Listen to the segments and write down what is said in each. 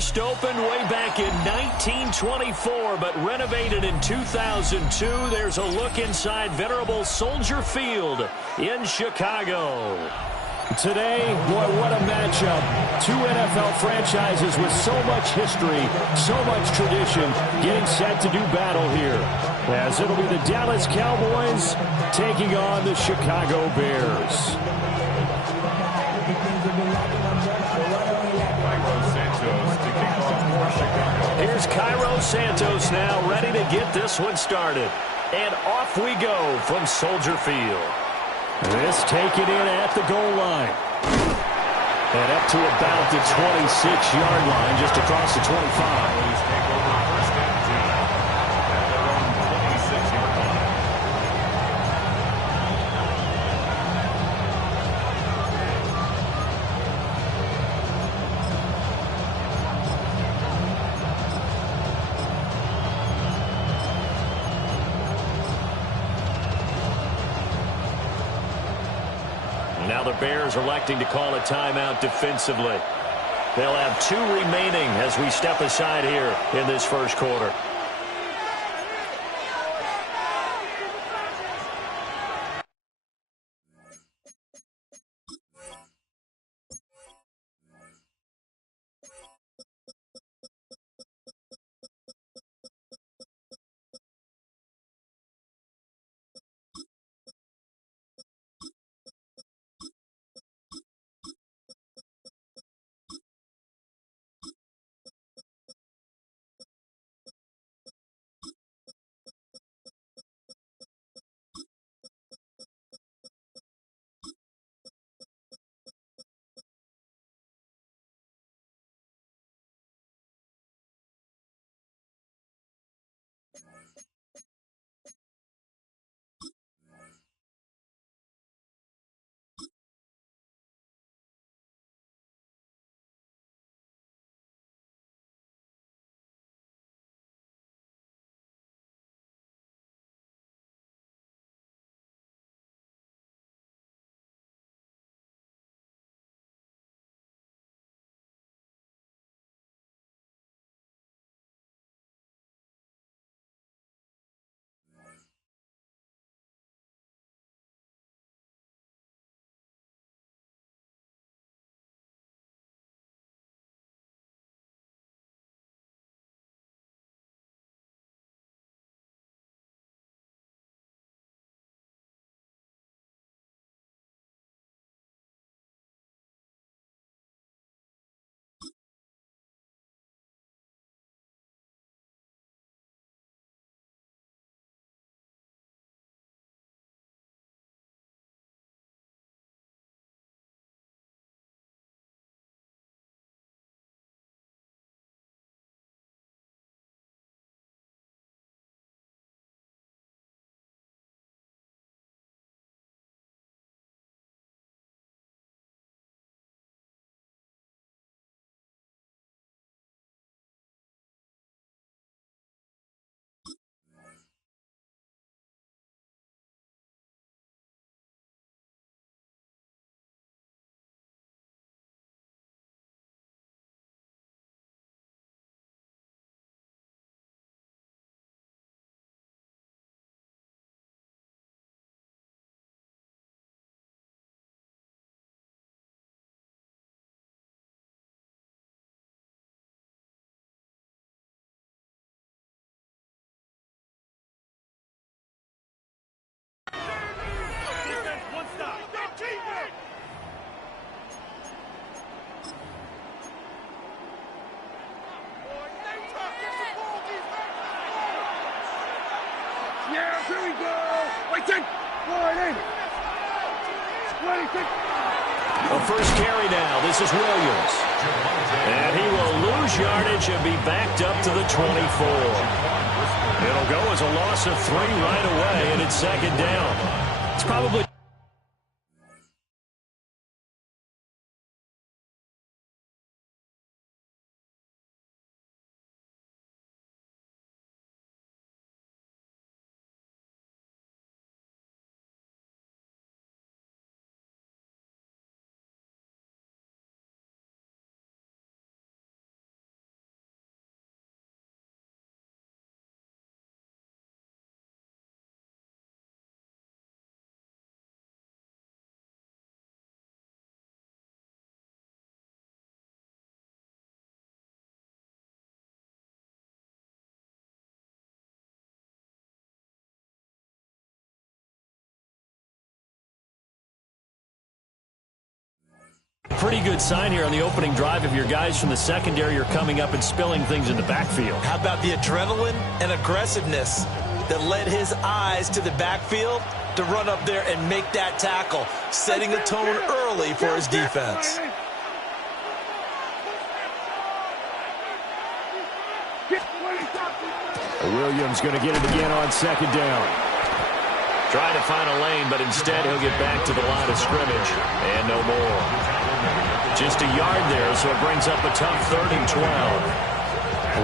First opened way back in 1924, but renovated in 2002. There's a look inside venerable Soldier Field in Chicago. Today, boy, what a matchup. Two NFL franchises with so much history, so much tradition, getting set to do battle here. As it'll be the Dallas Cowboys taking on the Chicago Bears. Here's Cairo Santos now, ready to get this one started. And off we go from Soldier Field. This taken in at the goal line. And up to about the 26-yard line, just across the 25. Now the Bears electing to call a timeout defensively. They'll have 2 remaining as we step aside here in this first quarter. Yeah, here we go. A first carry now. This is Williams. And he will lose yardage and be backed up to the 24. It'll go as a loss of 3 right away, and it's second down. It's probably pretty good sign here on the opening drive if your guys from the secondary are coming up and spilling things in the backfield. How about the adrenaline and aggressiveness that led his eyes to the backfield to run up there and make that tackle, setting a tone early for his defense. Williams going to get it again on second down. Trying to find a lane, but instead he'll get back to the line of scrimmage. And no more. Just a yard there, so it brings up a tough 3rd and 12.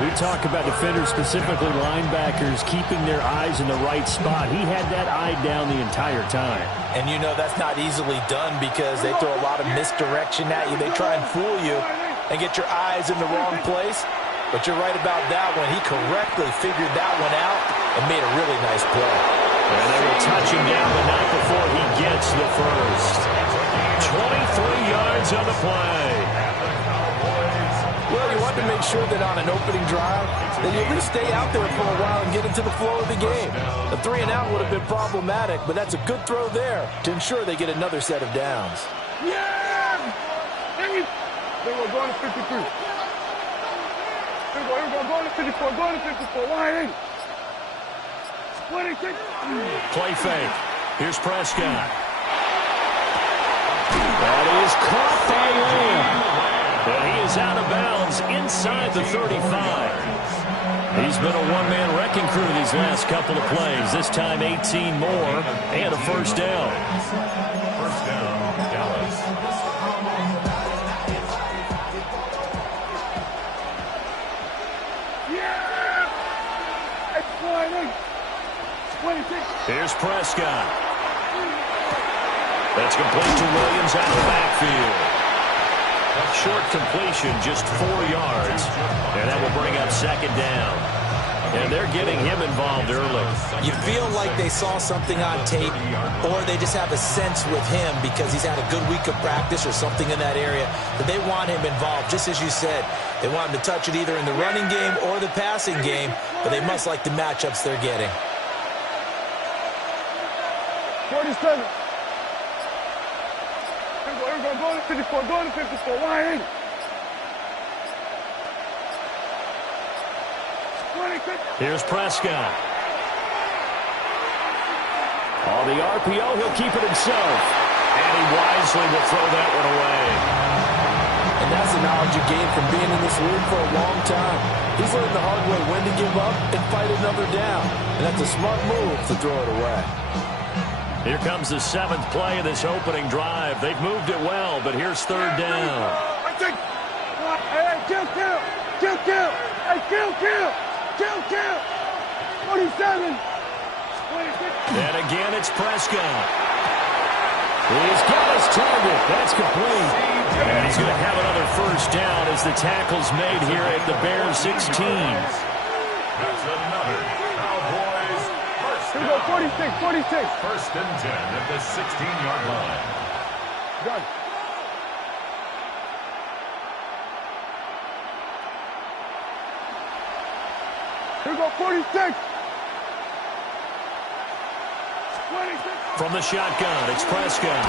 We talk about defenders, specifically linebackers, keeping their eyes in the right spot. He had that eye down the entire time. And you know that's not easily done because they throw a lot of misdirection at you. They try and fool you and get your eyes in the wrong place. But you're right about that one. He correctly figured that one out and made a really nice play. And they will touch him down, but not before he gets the first. 23 yards on the play. Well, you want to make sure that on an opening drive, that you at least stay out there for a while and get into the flow of the game. A 3-and-out would have been problematic, but that's a good throw there to ensure they get another set of downs. Yeah! They were going to 53. Here we go, going to 54, going to 54. Why? 26. Play fake. Here's Prescott. That is caught by Lamb. And he is out of bounds inside the 35. He's been a one-man wrecking crew these last couple of plays. This time 18 more and a first down. First down, Dallas. Yeah! It's 26. Here's Prescott. That's complete to Williams out of the backfield. Short completion, just 4 yards. And that will bring up second down. And they're getting him involved early. You feel like they saw something on tape, or they just have a sense with him because he's had a good week of practice or something in that area, that they want him involved, just as you said. They want him to touch it either in the running game or the passing game, but they must like the matchups they're getting. 47. Here we go, going to 54, going to 54. Why? 26. Here's Prescott. On the RPO, he'll keep it himself. And he wisely will throw that one away. And that's the knowledge you gain from being in this league for a long time. He's learned the hard way when to give up and fight another down. And that's a smart move to throw it away. Here comes the 7th play of this opening drive. They've moved it well, but here's 3rd down. Hey, kill. Hey, kill. 47. 26. And again, it's Prescott. He's got his target. That's complete. And he's going to have another first down as the tackle's made here at the Bears 16. That's another Cowboys first Here we go, 46. First and 10 at the 16-yard line. Done. Here we go, 46. 26. From the shotgun, it's Prescott.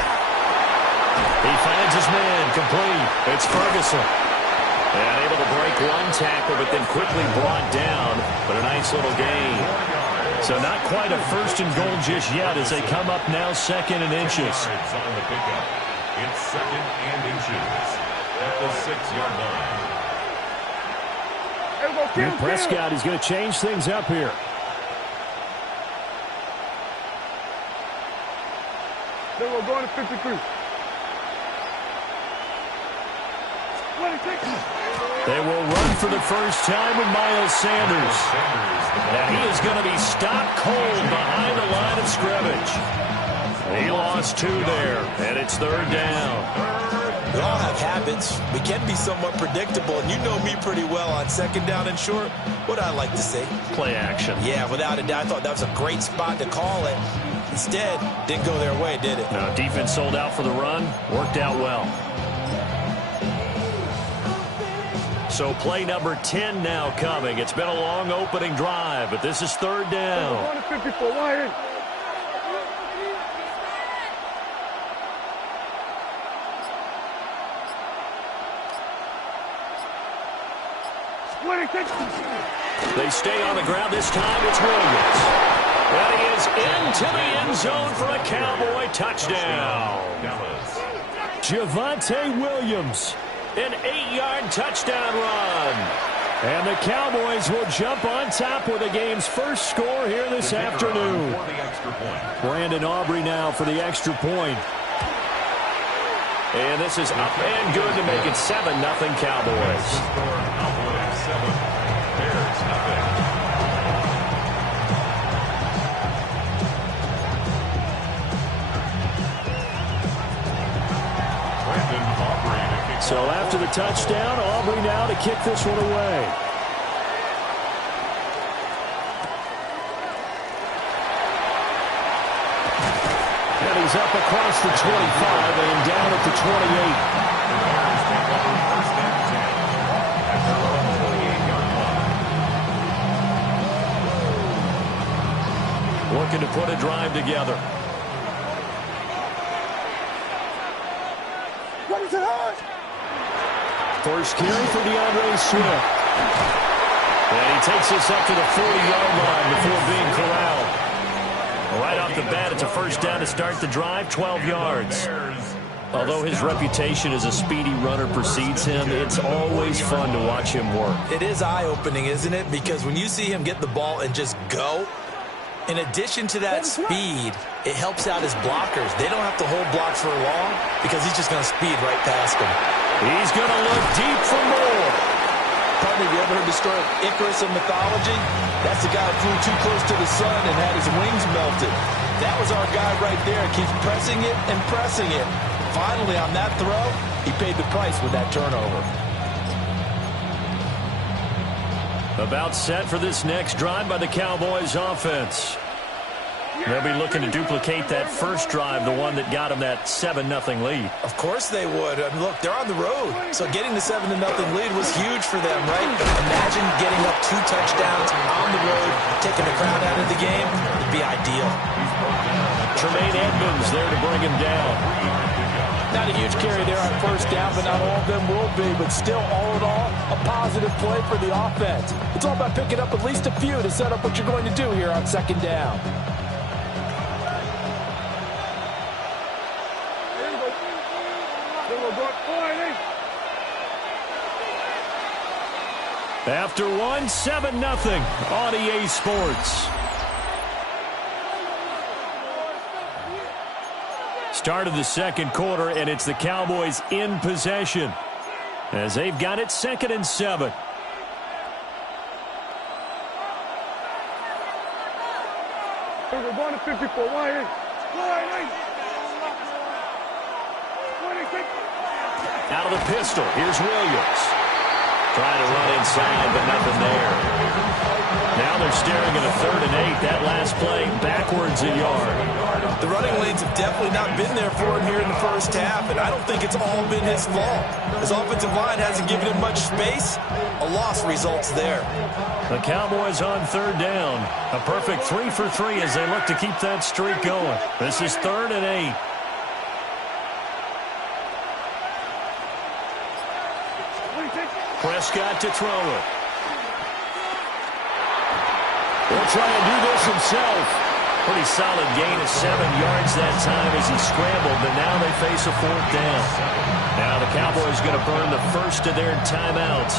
He finds his man, complete. It's Ferguson. And able to break one tackle, but then quickly brought down. But a nice little gain. So not quite a first and goal just yet as they come up now 2nd and inches. Yards on the pickup. It's 2nd and inches at the 6-yard line. Here we go, kill. Prescott is going to change things up here. Then we're going to 53. 26. They will run for the first time with Miles Sanders. And he is going to be stopped cold behind the line of scrimmage. He lost 2 there, and it's 3rd down. We all have habits. We can be somewhat predictable, and you know me pretty well on 2nd down and short. What I like to say? Play action. Yeah, without a doubt. I thought that was a great spot to call it. Instead, didn't go their way, did it? No, defense sold out for the run. Worked out well. So play number 10 now coming. It's been a long opening drive, but this is 3rd down. We're going to 54. Why? They stay on the ground. This time it's Williams. And he is into the end zone for a Cowboy touchdown. Javonte Williams, an 8-yard touchdown run. And the Cowboys will jump on top with the game's first score here this afternoon. Brandon Aubrey now for the extra point. And this is up and good to make it 7-0 Cowboys. So after the touchdown, Aubrey now to kick this one away. And he's up across the 25 and down at the 28. Looking to put a drive together. What is it hard? First carry for DeAndre Swift. And he takes this up to the 40-yard line before being corralled. Right off the bat, it's a first down to start the drive, 12 yards. Although his reputation as a speedy runner precedes him, it's always fun to watch him work. It is eye-opening, isn't it? Because when you see him get the ball and just go, in addition to that speed, it helps out his blockers. They don't have to hold blocks for long because he's just going to speed right past them. He's going to look deep for more. Partner, you ever heard the story of Icarus in mythology? That's the guy who flew too close to the sun and had his wings melted. That was our guy right there. Keeps pressing it and pressing it. Finally, on that throw, he paid the price with that turnover. About set for this next drive by the Cowboys offense. They'll be looking to duplicate that first drive, the one that got them that 7-0 lead. Of course they would. I mean, look, they're on the road. So getting the 7-0 lead was huge for them, right? Imagine getting up 2 touchdowns on the road, taking the crowd out of the game. It'd be ideal. Tremaine Edmonds there to bring him down. Not a huge carry there on first down, but not all of them will be. But still, all in all, a positive play for the offense. It's all about picking up at least a few to set up what you're going to do here on second down. After one, 7-0 on EA Sports. Start of the second quarter, and it's the Cowboys in possession as they've got it 2nd and 7. We're going to 54. Why? Out of the pistol, here's Williams. Trying to run inside, but nothing there. Now they're staring at a 3rd and 8. That last play, backwards a yard. The running lanes have definitely not been there for him here in the first half, and I don't think it's all been his fault. His offensive line hasn't given him much space. A loss results there. The Cowboys on 3rd down. A perfect 3 for 3 as they look to keep that streak going. This is 3rd and 8. Prescott to throw it. He'll try and do this himself. Pretty solid gain of 7 yards that time as he scrambled, but now they face a 4th down. Now the Cowboys going to burn the first of their timeouts.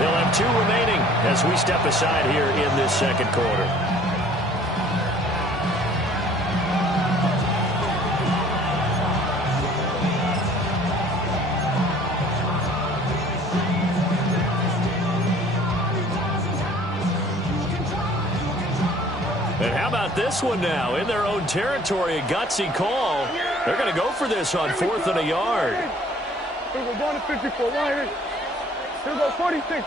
They'll have 2 remaining as we step aside here in this second quarter. And how about this one now? In their own territory, a gutsy call. They're going to go for this on 4th and a yard. We're going to 54. Why? Here we go, 46.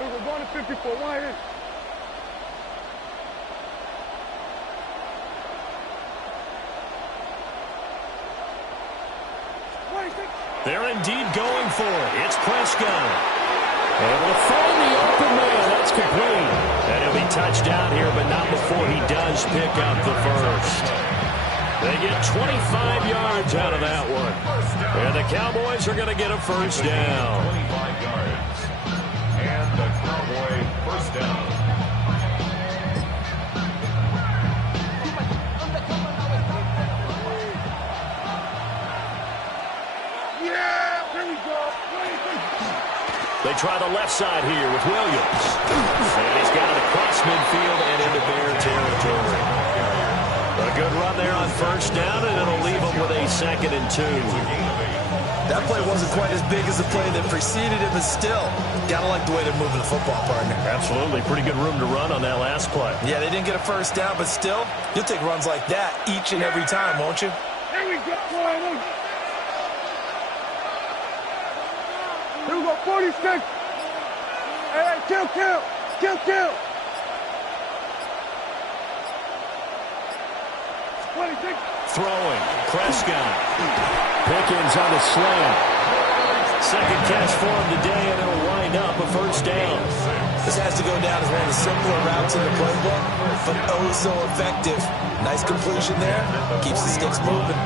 We're going to 54. Why? They're indeed going for it. It's Prescott. Able to find the open man. That's complete. And he'll be touched down here, but not before he does pick up the first. They get 25 yards out of that one. And the Cowboys are going to get a first down. 25 yards. And the Cowboy first down. Yeah, here we go. They try the left side here with Williams. And he's got it across midfield and into Bear territory. A good run there on first down, and it'll leave them with a 2nd and 2. That play wasn't quite as big as the play that preceded it, but still, gotta like the way they're moving the football, partner. Absolutely. Pretty good room to run on that last play. Yeah, they didn't get a first down, but still, you'll take runs like that each and every time, won't you? Here we go, boy. Here we go, 46. Hey, kill. 26. Throwing. Prescott. Pickens on the slant. Second catch for him today, and it'll wind up a first down. This has to go down as one of the simpler routes in the playbook, but oh so effective. Nice completion there. Keeps the sticks moving.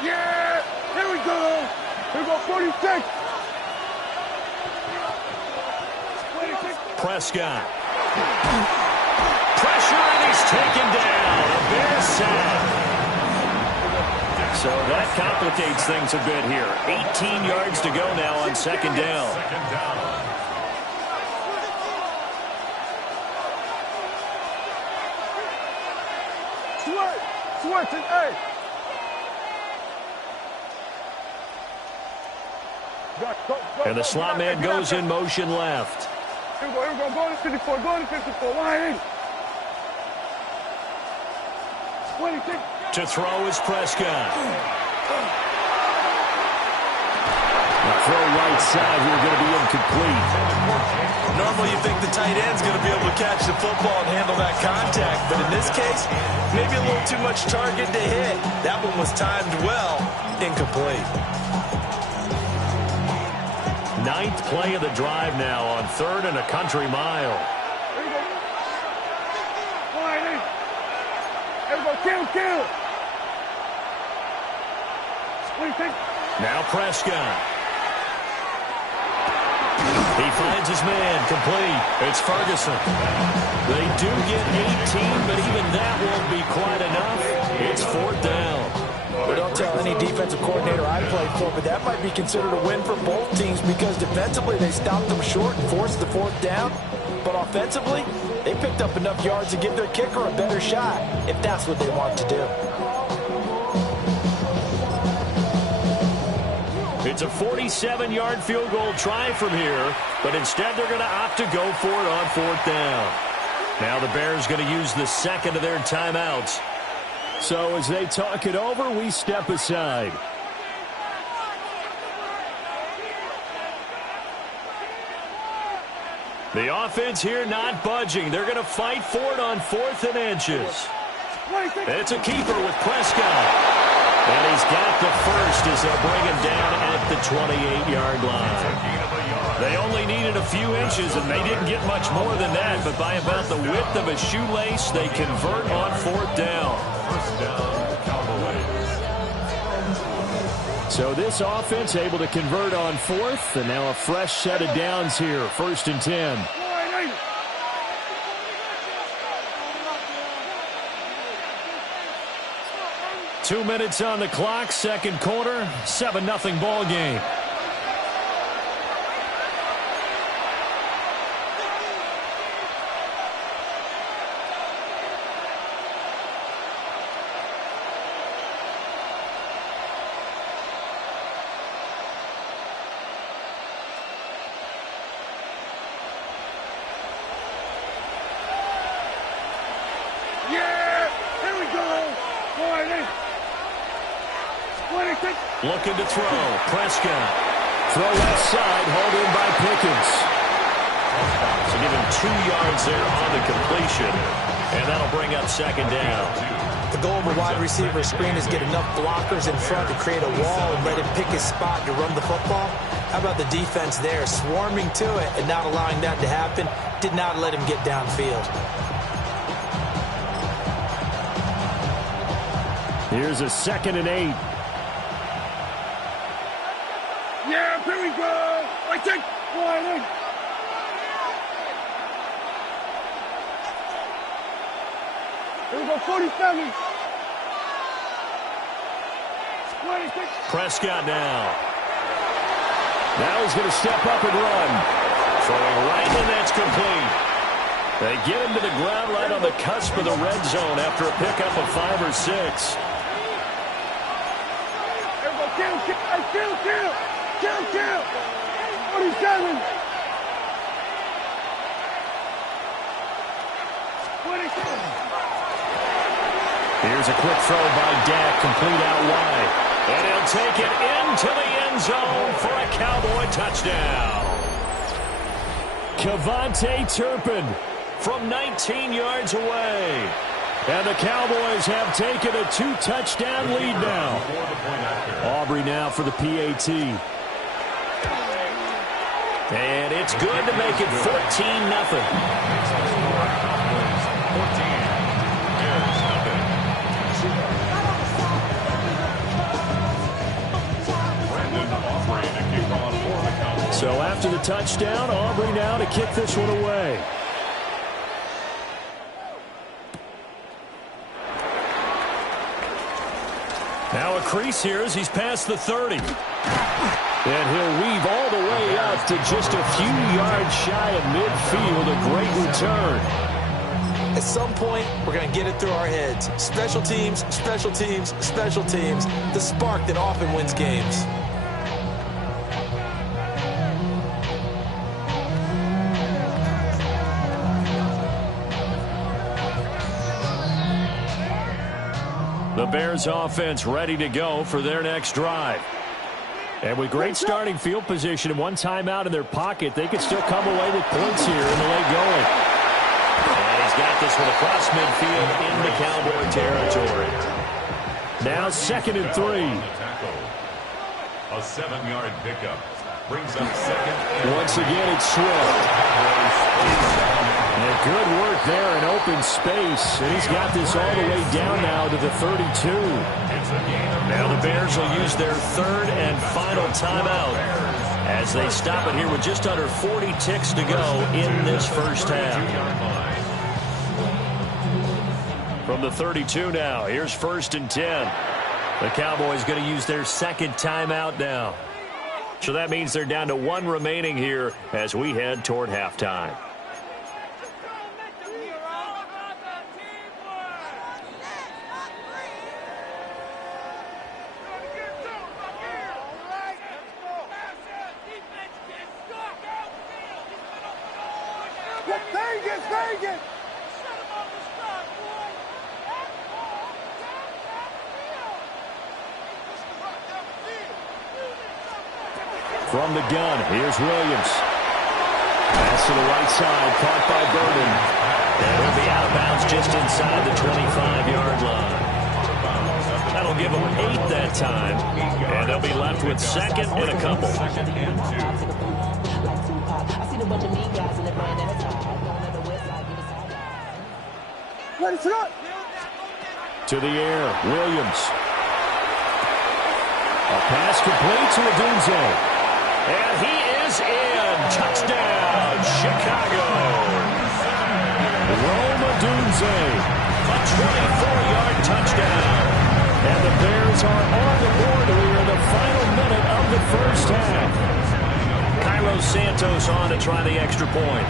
Yeah, here we go. Here we go, 46. 26. Prescott. Pressure, and he's taken down. A Bear sack. So that complicates things a bit here. 18 yards to go now on 2nd down. Switch it, hey. And the slot man goes in motion left. Here we go, go to 54, go to 54, wide in. 26. To throw is Prescott. The throw right side here going to be incomplete. Normally you think the tight end's going to be able to catch the football and handle that contact, but in this case, maybe a little too much target to hit. That one was timed well, incomplete. 9th play of the drive now on 3rd and a country mile. Here we go. Wide in. Here we go, kill. 26. Now Prescott. He finds his man, complete. It's Ferguson. They do get 18, but even that won't be quite enough. It's 4th down. Well, don't tell any defensive coordinator I played for, but that might be considered a win for both teams because defensively they stopped them short and forced the 4th down. But offensively, they picked up enough yards to give their kicker a better shot, if that's what they want to do. It's a 47-yard field goal try from here, but instead they're going to opt to go for it on 4th down. Now the Bears going to use the 2nd of their timeouts. So as they talk it over, we step aside. The offense here not budging. They're going to fight for it on 4th and inches. It's a keeper with Prescott. And he's got the first as they'll bring him down at the 28-yard line. They only needed a few inches, and they didn't get much more than that. But by about the width of a shoelace, they convert on 4th down. First down, Cowboys. So this offense able to convert on 4th, and now a fresh set of downs here. 1st and 10. 2 minutes on the clock, 2nd quarter, 7-0 ball game. Looking to throw. Prescott. Throw left side, hauled in by Pickens. So give him 2 yards there on the completion. And that'll bring up 2nd down. The goal of a wide receiver screen is get enough blockers in front to create a wall and let him pick his spot to run the football. How about the defense there, swarming to it and not allowing that to happen? Did not let him get downfield. Here's a 2nd and 8. Yeah, here we go. I take one. Here we go, 47. 26. Prescott now. Now he's going to step up and run. Throwing right, and that's complete. They get him to the ground right on the cusp of the red zone after a pickup of 5 or 6. Here we go, kill. 47. 27. Here's a quick throw by Dak, complete out wide. And he'll take it into the end zone for a Cowboy touchdown. Kevontae Turpin From 19 yards away. And the Cowboys have taken a 2-touchdown lead now. Aubrey now for the PAT. And it's good to make it 14-0. So after the touchdown, Aubrey now to kick this one away. Now a crease here as he's past the 30. And he'll weave all the way up to just a few yards shy of midfield. A great return. At some point, we're going to get it through our heads. Special teams, special teams, special teams. The spark that often wins games. The Bears offense ready to go for their next drive. And with great starting field position and one timeout in their pocket, they could still come away with points here in the late going. And he's got this one across midfield into Cowboy territory. Now 2nd and 3. A 7-yard pickup brings up 2nd. Once again, it's Swift. And good work there in open space. And he's got this all the way down now to the 32. Now the Bears will use their 3rd and final timeout as they stop it here with just under 40 ticks to go in this first half. From the 32 now, here's 1st and 10. The Cowboys going to use their 2nd timeout now. So that means they're down to 1 remaining here as we head toward halftime. Vegas! From the gun, here's Williams. Pass to the right side, caught by Burden. And he'll be out of bounds just inside the 25-yard line. That'll give them 8 that time. And they'll be left with 2nd and a couple. To the air, Williams. A pass complete to Odunze. And he is in. Touchdown, Chicago. Rome Odunze. A 24-yard touchdown. And the Bears are on the board here in the final minute of the first half. Cairo Santos on to try the extra point.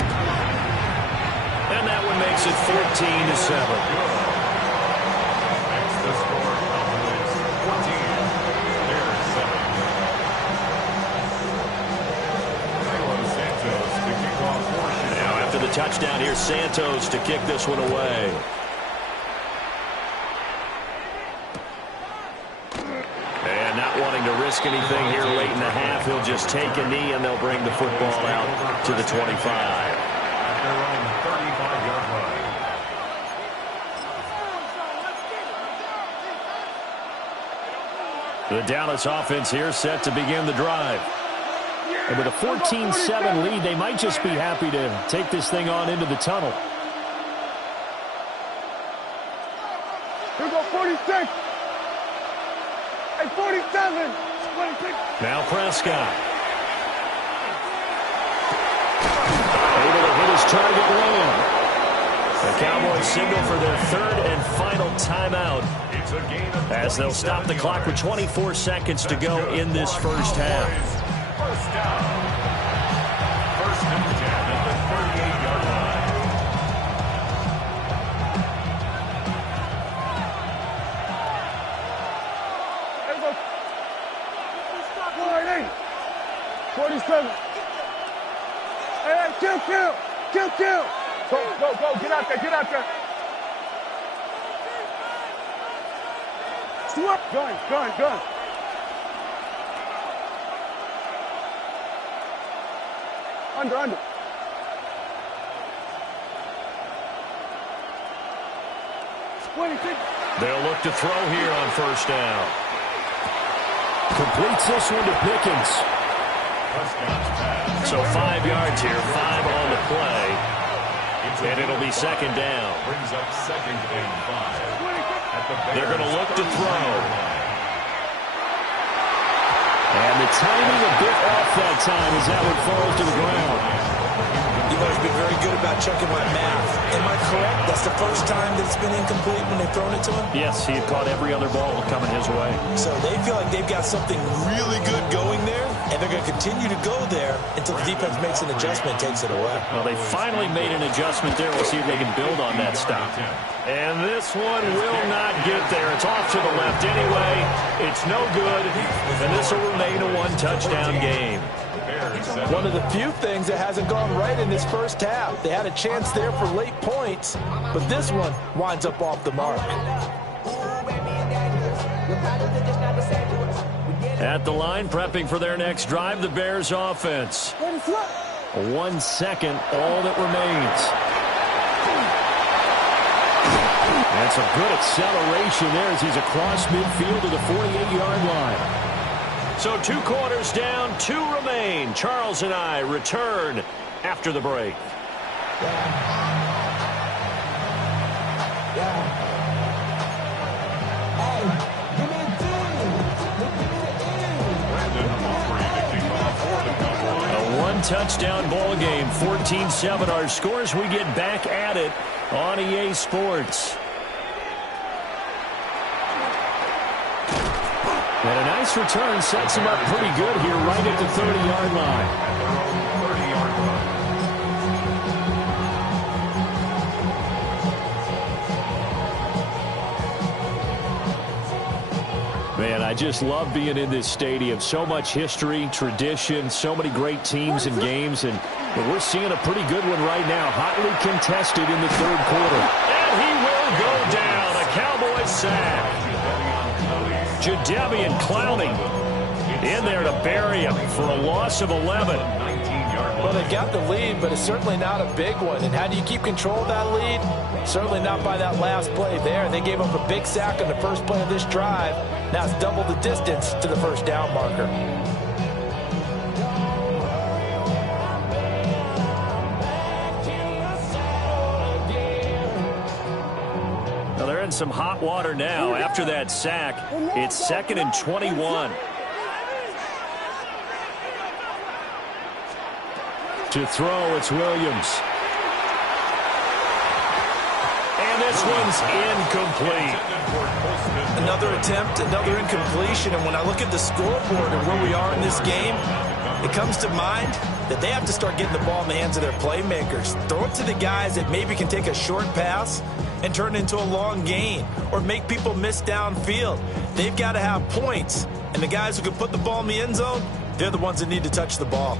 And that one makes it 14-7. Touchdown here, Santos to kick this one away. And not wanting to risk anything here late in the half, he'll just take a knee and they'll bring the football out to the 25. The Dallas offense here set to begin the drive. And with a 14-7 lead, they might just be happy to take this thing on into the tunnel. Here we go, 46. Hey, 47. 26. Now Prescott. Able to hit his target land. The Cowboys signal for their third and final timeout as they'll stop the clock with 24 seconds to go in this first half. First down. First and 10 at the 38-yard line. There we go. 47. Hey, kill. Go. Get out there. Swap. Gun. Under. They'll look to throw here on first down. Completes this one to Pickens. So 5 yards here, 5 on the play. And it'll be second down. Brings up second and 5. They're going to look to throw. And the timing a bit off that time as that one falls to the ground. You've always been very good about checking my math. Am I correct? That's the first time that it's been incomplete when they've thrown it to him? Yes, he had caught every other ball coming his way. So they feel like they've got something really good going there, and they're going to continue to go there until the defense makes an adjustment and takes it away. Well, they finally made an adjustment there. We'll see if they can build on that stop. And this one will not get there. It's off to the left anyway. It's no good, and this will remain a one-touchdown game. One of the few things that hasn't gone right in this first half. They had a chance there for late points, but this one winds up off the mark. At the line, prepping for their next drive, the Bears offense. 1 second, all that remains. That's a good acceleration there as he's across midfield to the 48-yard line. So 2 quarters down, 2 remain. Charles and I return after the break. A one-touchdown ball game, 14-7. Our scores, we get back at it on EA Sports. And a nice return sets him up pretty good here right at the 30-yard line. Man, I just love being in this stadium. So much history, tradition, so many great teams and games, and we're seeing a pretty good one right now. Hotly contested in the third quarter. And he will go down. A Cowboys sack. Jadeveon Clowney in there to bury him for a loss of 11. Well, they got the lead, but it's certainly not a big one. And how do you keep control of that lead? Certainly not by that last play there. They gave up a big sack on the first play of this drive. Now it's double the distance to the first down marker. Well, they're in some hot water now after that sack. It's 2nd and 21. To throw, it's Williams. And this one's incomplete. Another attempt, another incompletion. And when I look at the scoreboard and where we are in this game, it comes to mind that they have to start getting the ball in the hands of their playmakers. Throw it to the guys that maybe can take a short pass and turn it into a long gain or make people miss downfield. They've got to have points. And the guys who can put the ball in the end zone, they're the ones that need to touch the ball.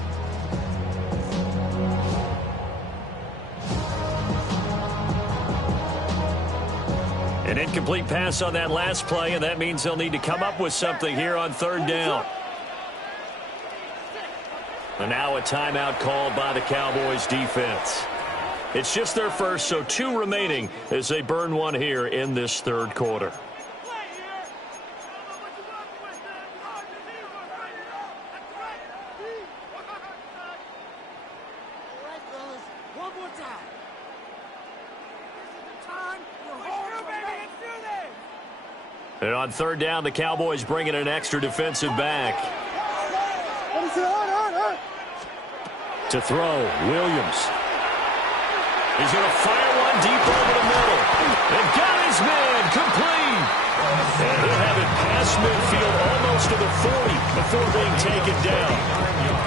An incomplete pass on that last play, and that means they'll need to come up with something here on third down. And now a timeout called by the Cowboys defense. It's just their first, so 2 remaining as they burn one here in this third quarter. And on third down, the Cowboys bring in an extra defensive back. To throw, Williams. He's going to fire one deep over the middle. And got his man complete. And he'll have it past midfield almost to the 40 before being taken down.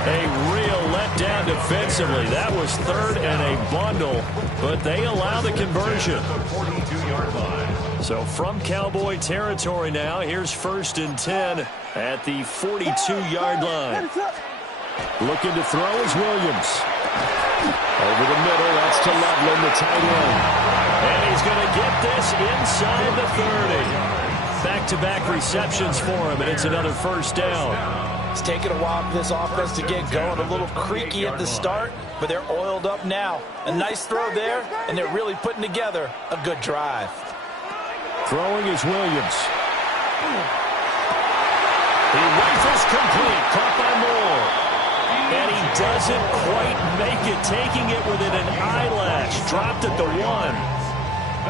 A real letdown defensively. That was third and a bundle, but they allow the conversion. So from Cowboy territory now, here's 1st and 10 at the 42-yard line. Looking to throw is Williams. Over the middle, that's to Loveland, the tight end. And he's going to get this inside the 30. Back-to-back receptions for him, and it's another first down. It's taken a while for this offense to get going. A little creaky at the start, but they're oiled up now. A nice throw there, and they're really putting together a good drive. Throwing is Williams. He rifles complete, caught by Moore. And he doesn't quite make it, taking it within an eyelash. Dropped at the 1.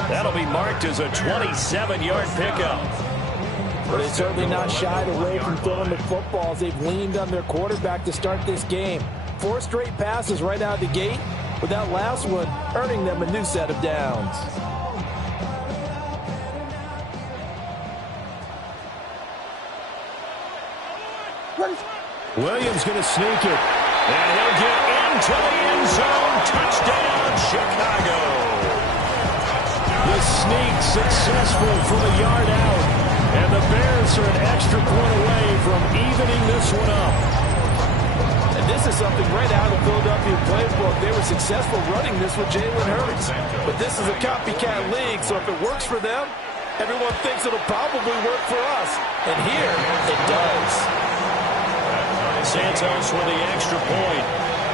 That'll be marked as a 27-yard pickup. But they're certainly not shied away from throwing the footballs. They've leaned on their quarterback to start this game. 4 straight passes right out of the gate, with that last one earning them a new set of downs. Williams going to sneak it. And he'll get into the end zone. Touchdown, Chicago. The sneak successful from a yard out. And the Bears are an extra point away from evening this one up. And this is something right out of the Philadelphia playbook. They were successful running this with Jalen Hurts. But this is a copycat league, so if it works for them, everyone thinks it'll probably work for us. And here, it does. Santos with the extra point,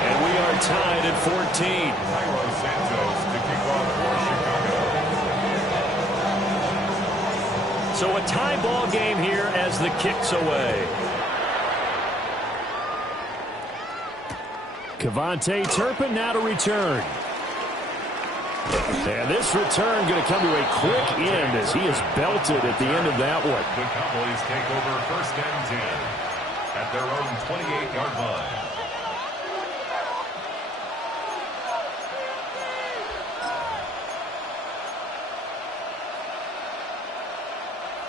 and we are tied at 14. Santos to kick off for Chicago. So a tie ball game here as the kick's away. Kevontae Turpin now to return. And this return going to come to a quick end as he is belted at the end of that one. The Cowboys take over 1st and 10 at their own 28-yard line.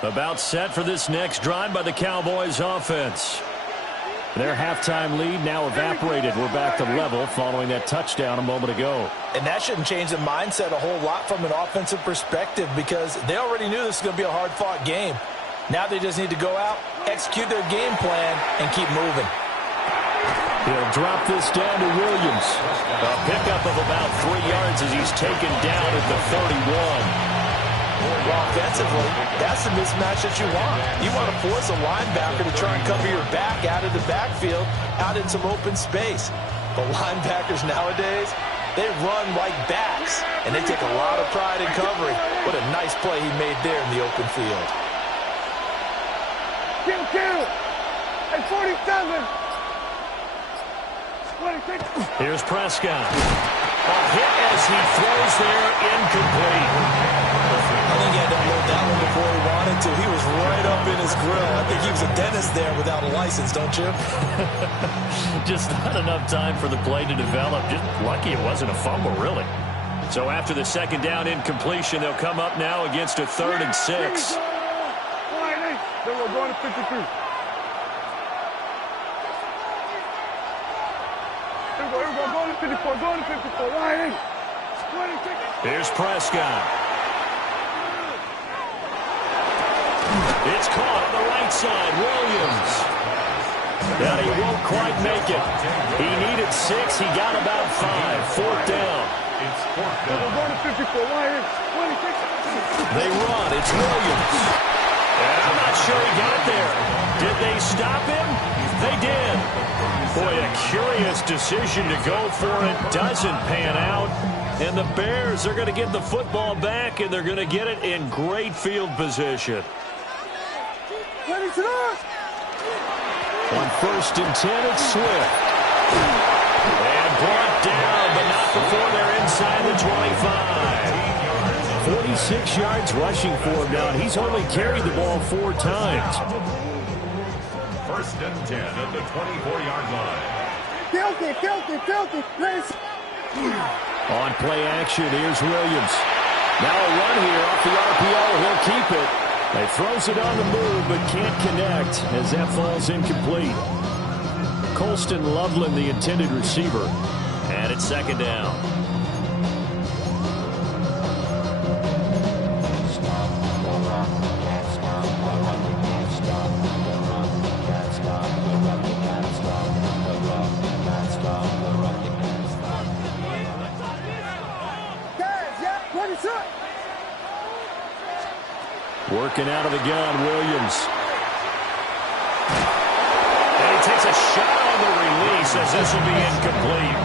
About set for this next drive by the Cowboys offense. Their halftime lead now evaporated. We're back to level following that touchdown a moment ago. And that shouldn't change the mindset a whole lot from an offensive perspective, because they already knew this was going to be a hard-fought game. Now they just need to go out, execute their game plan, and keep moving. He'll drop this down to Williams. A pickup of about 3 yards as he's taken down at the 31. Well, offensively, that's the mismatch that you want. You want to force a linebacker to try and cover your back out of the backfield, out in some open space. But linebackers nowadays, they run like backs, and they take a lot of pride in covering. What a nice play he made there in the open field. Kill. At 47. 26. Here's Prescott. A hit as he throws there, incomplete. I think he had to unload that one before he wanted to. He was right up in his grill. I think he was a dentist there without a license, don't you? Just not enough time for the play to develop. Just lucky it wasn't a fumble, really. So after the second down incompletion, they'll come up now against a 3rd and 6. Then we're going to 53. Here we go, going to 54, going to 54. Line 26. Here's Prescott. It's caught on the right side. Williams. And he won't quite make it. He needed 6. He got about 5. 4th down. It's 4th down. We're going to 54. Line 26. They run. It's Williams. And I'm not sure he got there. Did they stop him? They did. Boy, a curious decision to go for it. Doesn't pan out. And the Bears are going to get the football back, and they're going to get it in great field position. On 1st and 10, it's Swift. And brought down, but not before they're inside the 25. 46 yards rushing for him now. He's only carried the ball 4 times. First and 10 at the 24-yard line. Filthy, please. On play action, here's Williams. Now a run here off the RPO. He'll keep it. He throws it on the move, but can't connect as that falls incomplete. Colston Loveland, the intended receiver. And it's second down. Working out of the gun, Williams. And he takes a shot on the release as this will be incomplete.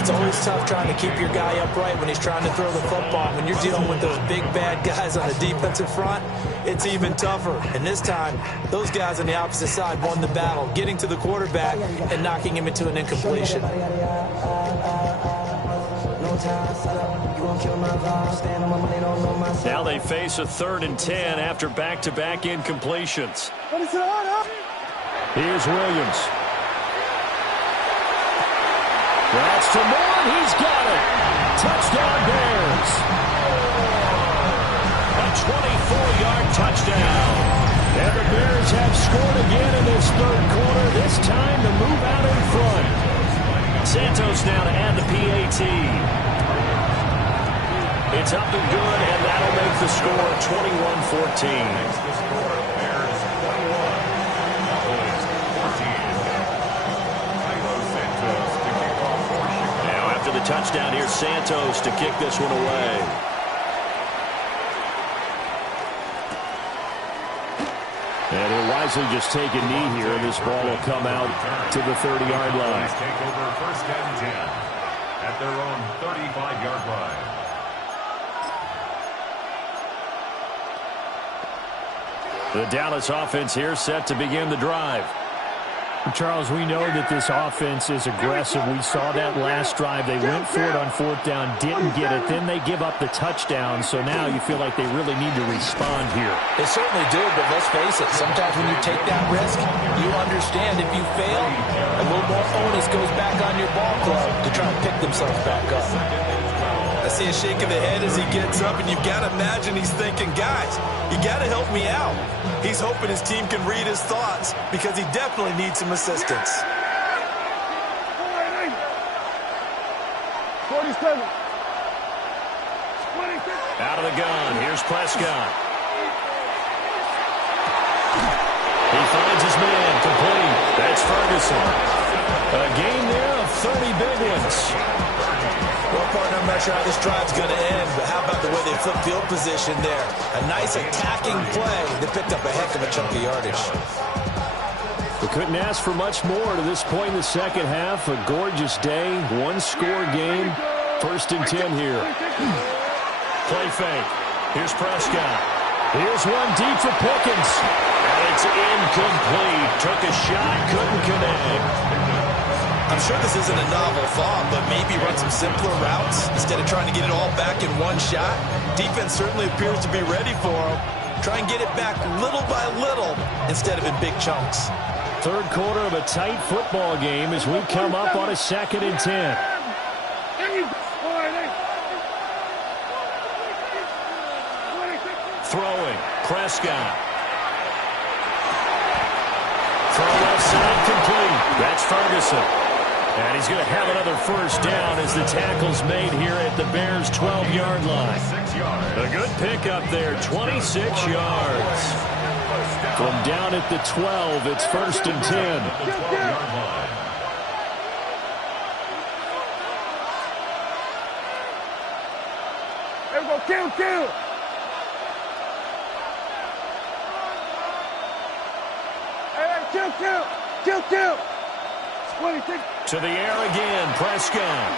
It's always tough trying to keep your guy upright when he's trying to throw the football. When you're dealing with those big, bad guys on the defensive front, it's even tougher. And this time, those guys on the opposite side won the battle, getting to the quarterback and knocking him into an incompletion. Now they face a 3rd and 10 after back-to-back incompletions. Here's Williams. That's to Moore. He's got it. Touchdown Bears. A 24-yard touchdown. And the Bears have scored again in this 3rd quarter. This time to move out in front. Santos now to add the PAT. It's up and good, and that'll make the score 21-14. The touchdown here, Santos to kick this one away. And he'll wisely just take a knee here. This ball will come out to the 30-yard line. Take over first and 10 at their own 35-yard line. The Dallas offense here set to begin the drive. Charles, we know that this offense is aggressive. We saw that last drive. They went for it on 4th down, didn't get it. Then they give up the touchdown. So now you feel like they really need to respond here. They certainly do, but let's face it. Sometimes when you take that risk, you understand if you fail, a little more onus goes back on your ball club to try and pick themselves back up. I see a shake of the head as he gets up, and you've got to imagine he's thinking, guys, you got to help me out. He's hoping his team can read his thoughts because he definitely needs some assistance. 47. Out of the gun, here's Prescott. He finds his man, complete. That's Ferguson. A game there of 30 big ones. Well, partner, I'm not sure how this drive's going to end, but how about the way they flip field position there? A nice attacking play that picked up a heck of a chunk of yardage. We couldn't ask for much more to this point in the second half. A gorgeous day, one-score game. 1st and 10 here. Play fake. Here's Prescott. Here's one deep for Pickens. And it's incomplete. Took a shot, couldn't connect. I'm sure this isn't a novel thought, but maybe run some simpler routes instead of trying to get it all back in one shot. Defense certainly appears to be ready for him. Try and get it back little by little instead of in big chunks. 3rd quarter of a tight football game as we come up on a 2nd and 10. Throwing, Prescott. Throw left side complete. That's Ferguson. And he's going to have another 1st down as the tackle's made here at the Bears' 12-yard line. A good pickup there, 26 yards. From down at the 12, it's 1st and 10. There we go, kill. Kill. 26. To the air again, Prescott.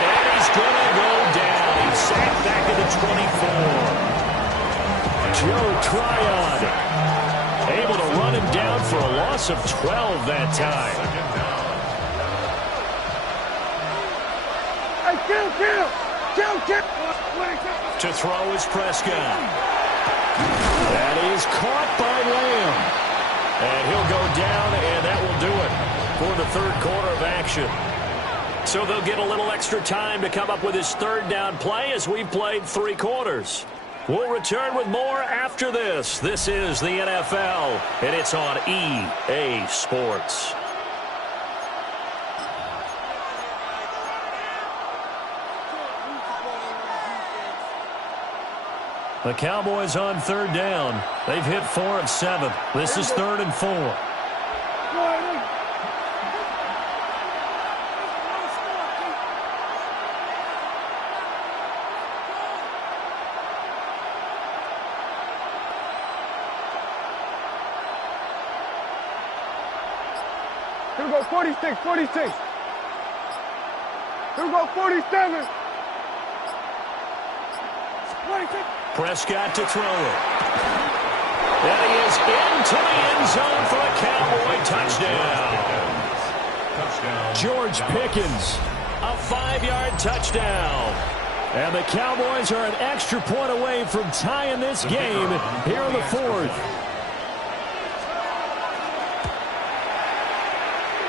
And he's going to go down. He's sacked back at the 24. Joe Tryon able to run him down for a loss of 12 that time. Hey, kill. To throw is Prescott. That is caught by Lamb. And he'll go down, and that will do it for the third quarter of action. So they'll get a little extra time to come up with his third down play as we've played 3 quarters. We'll return with more after this. This is the NFL, and it's on EA Sports. The Cowboys on third down. They've hit 4 of 7. This is 3rd and 4. Here we go, 46, 46. Here we go, 47. 46. Prescott to throw it. That is into the end zone for a Cowboy touchdown. George Pickens. A 5-yard touchdown. And the Cowboys are an extra point away from tying this game here in the 4th.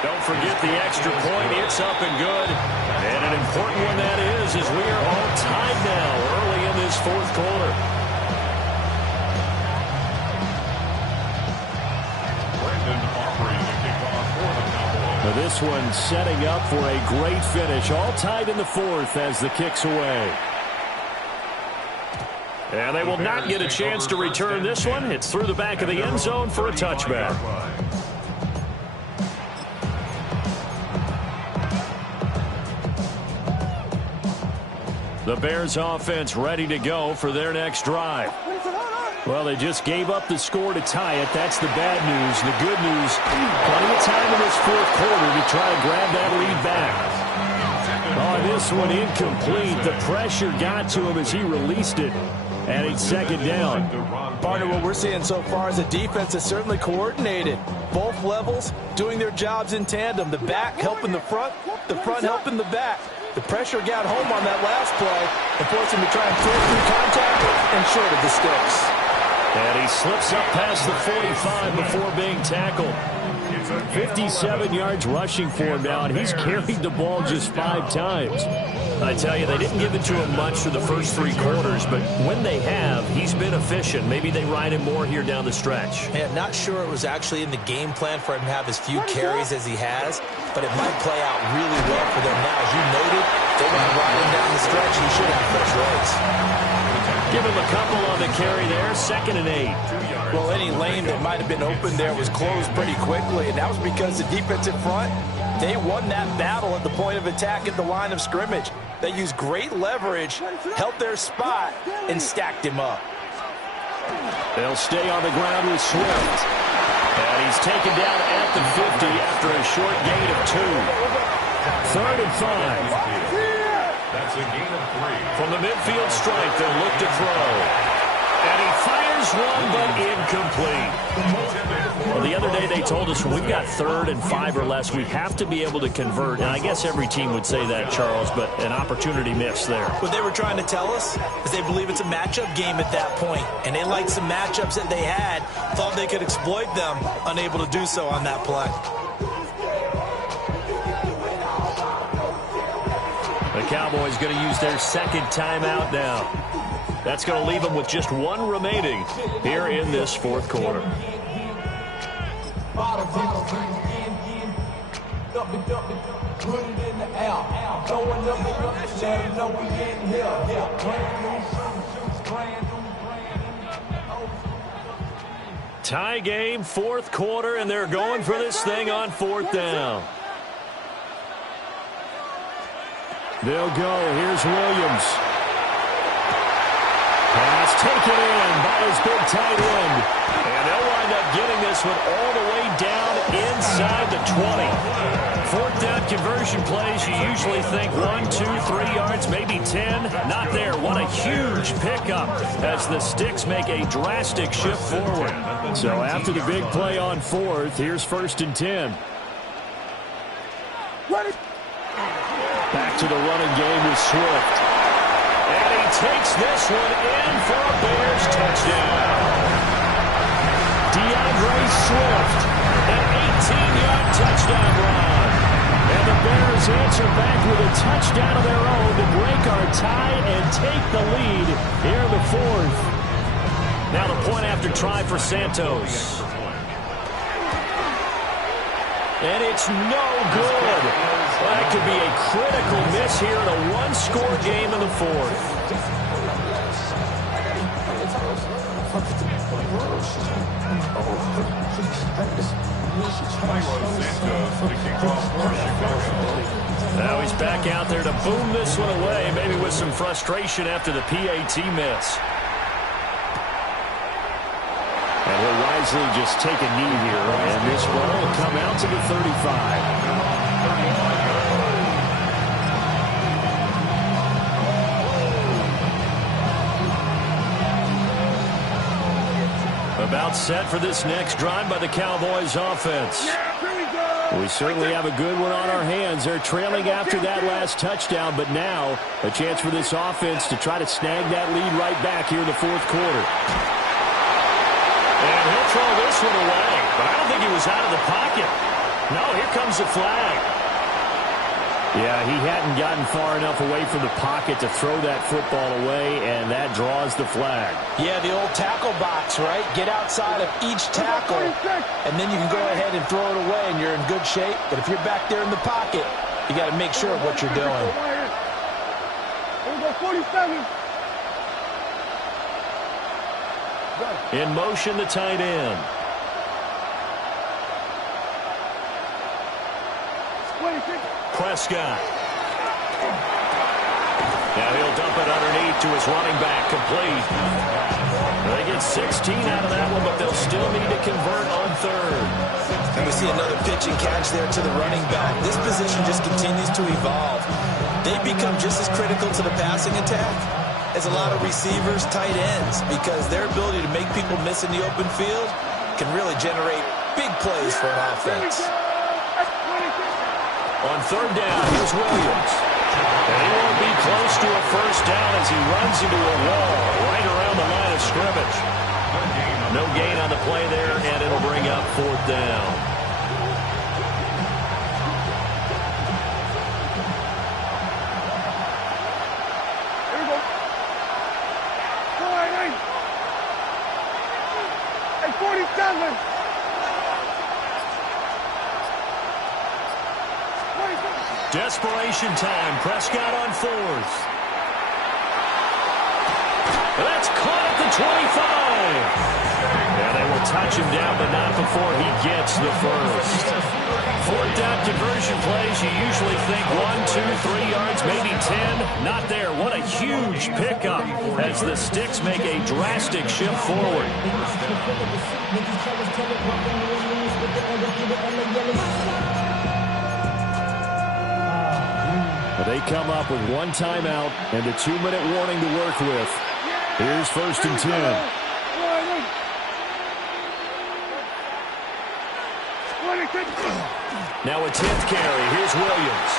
Don't forget the extra point. It's up and good. And an important one that is, as we are all tied now early in this 4th quarter. Now this one setting up for a great finish. All tied in the 4th as the kick's away. And they will not get a chance to return this one. It's through the back of the end zone for a touchback. The Bears offense ready to go for their next drive. Well, they just gave up the score to tie it. That's the bad news. The good news, plenty of time in this 4th quarter to try to grab that lead back. Oh, this one incomplete. The pressure got to him as he released it. And it's 2nd down. Partner, what we're seeing so far is the defense is certainly coordinated. Both levels doing their jobs in tandem. The back helping the front helping the back. The pressure got home on that last play and forced him to try and throw through contact and short of the sticks. And he slips up past the 45 before being tackled. 57 yards rushing for him now, and he's carried the ball just 5 times. I tell you, they didn't give it to him much for the first 3 quarters, but when they have, he's been efficient. Maybe they ride him more here down the stretch. Man, not sure it was actually in the game plan for him to have as few carries as he has, but it might play out really well for them now. As you noted, they want to ride him down the stretch. He should have fresh legs. Give him a couple on the carry there. 2nd and 8. Well, any lane that might have been open there was closed pretty quickly, and that was because the defensive front, they won that battle at the point of attack at the line of scrimmage. They used great leverage, held their spot, and stacked him up. They'll stay on the ground with Swift. And he's taken down at the 50 after a short gain of 2. 3rd and 5. That's a gain of 3. From the midfield stripe, they'll look to throw. And he fires one, but incomplete. Well, the other day they told us when we've got 3rd and 5 or less, we have to be able to convert. And I guess every team would say that, Charles, but an opportunity missed there. What they were trying to tell us is they believe it's a matchup game at that point, and they liked some matchups that they had, thought they could exploit them, unable to do so on that play. The Cowboys going to use their 2nd timeout now. That's going to leave them with just 1 remaining here in this 4th quarter. Tie game, 4th quarter, and they're going for this thing on 4th down. They'll go. Here's Williams. Pass taken in by his big tight end. And they'll wind up getting this one all the way down inside the 20. 4th down conversion plays, you usually think 1, 2, 3 yards, maybe 10. Not there. What a huge pickup as the Sticks make a drastic shift forward. So after the big play on 4th, here's 1st and 10. Ready? Back to the running game with Swift. And he takes this one in for a Bears touchdown. DeAndre Swift, an 18-yard touchdown run. And the Bears answer back with a touchdown of their own to break our tie and take the lead here in the fourth. Now the point after try for Santos. And it's no good. That could be a critical miss here in a one-score game in the fourth. Now he's back out there to boom this one away, maybe with some frustration after the PAT miss. And he'll wisely just take a knee here, and this ball will come out to the 35. About set for this next drive by the Cowboys offense. We certainly have a good one on our hands. They're trailing after that last touchdown, but now a chance for this offense to try to snag that lead right back here in the fourth quarter. And he'll throw this one away, but I don't think he was out of the pocket. No, here comes the flag. Yeah, he hadn't gotten far enough away from the pocket to throw that football away, and that draws the flag. Yeah, the old tackle box, right? Get outside of each tackle, and then you can go ahead and throw it away, and you're in good shape. But if you're back there in the pocket, you got to make sure of what you're doing. Here we go, 47. In motion, the tight end. 26. Prescott. Now he'll dump it underneath to his running back, complete. They get 16 out of that one, but they'll still need to convert on third. And we see another pitch and catch there to the running back. This position just continues to evolve. They become just as critical to the passing attack as a lot of receivers, tight ends, because their ability to make people miss in the open field can really generate big plays for an offense. On third down, here's Williams. And he won't be close to a first down as he runs into a wall right around the line of scrimmage. No gain on the play there, and it'll bring up fourth down. Here we go. 47. Desperation time. Prescott on fourth. That's caught at the 25. And they will touch him down, but not before he gets the first. Fourth down conversion plays, you usually think 1, 2, 3 yards, maybe 10. Not there. What a huge pickup as the Sticks make a drastic shift forward. They come up with one timeout and a 2-minute warning to work with. Here's first and 10. Now a 10th carry. Here's Williams.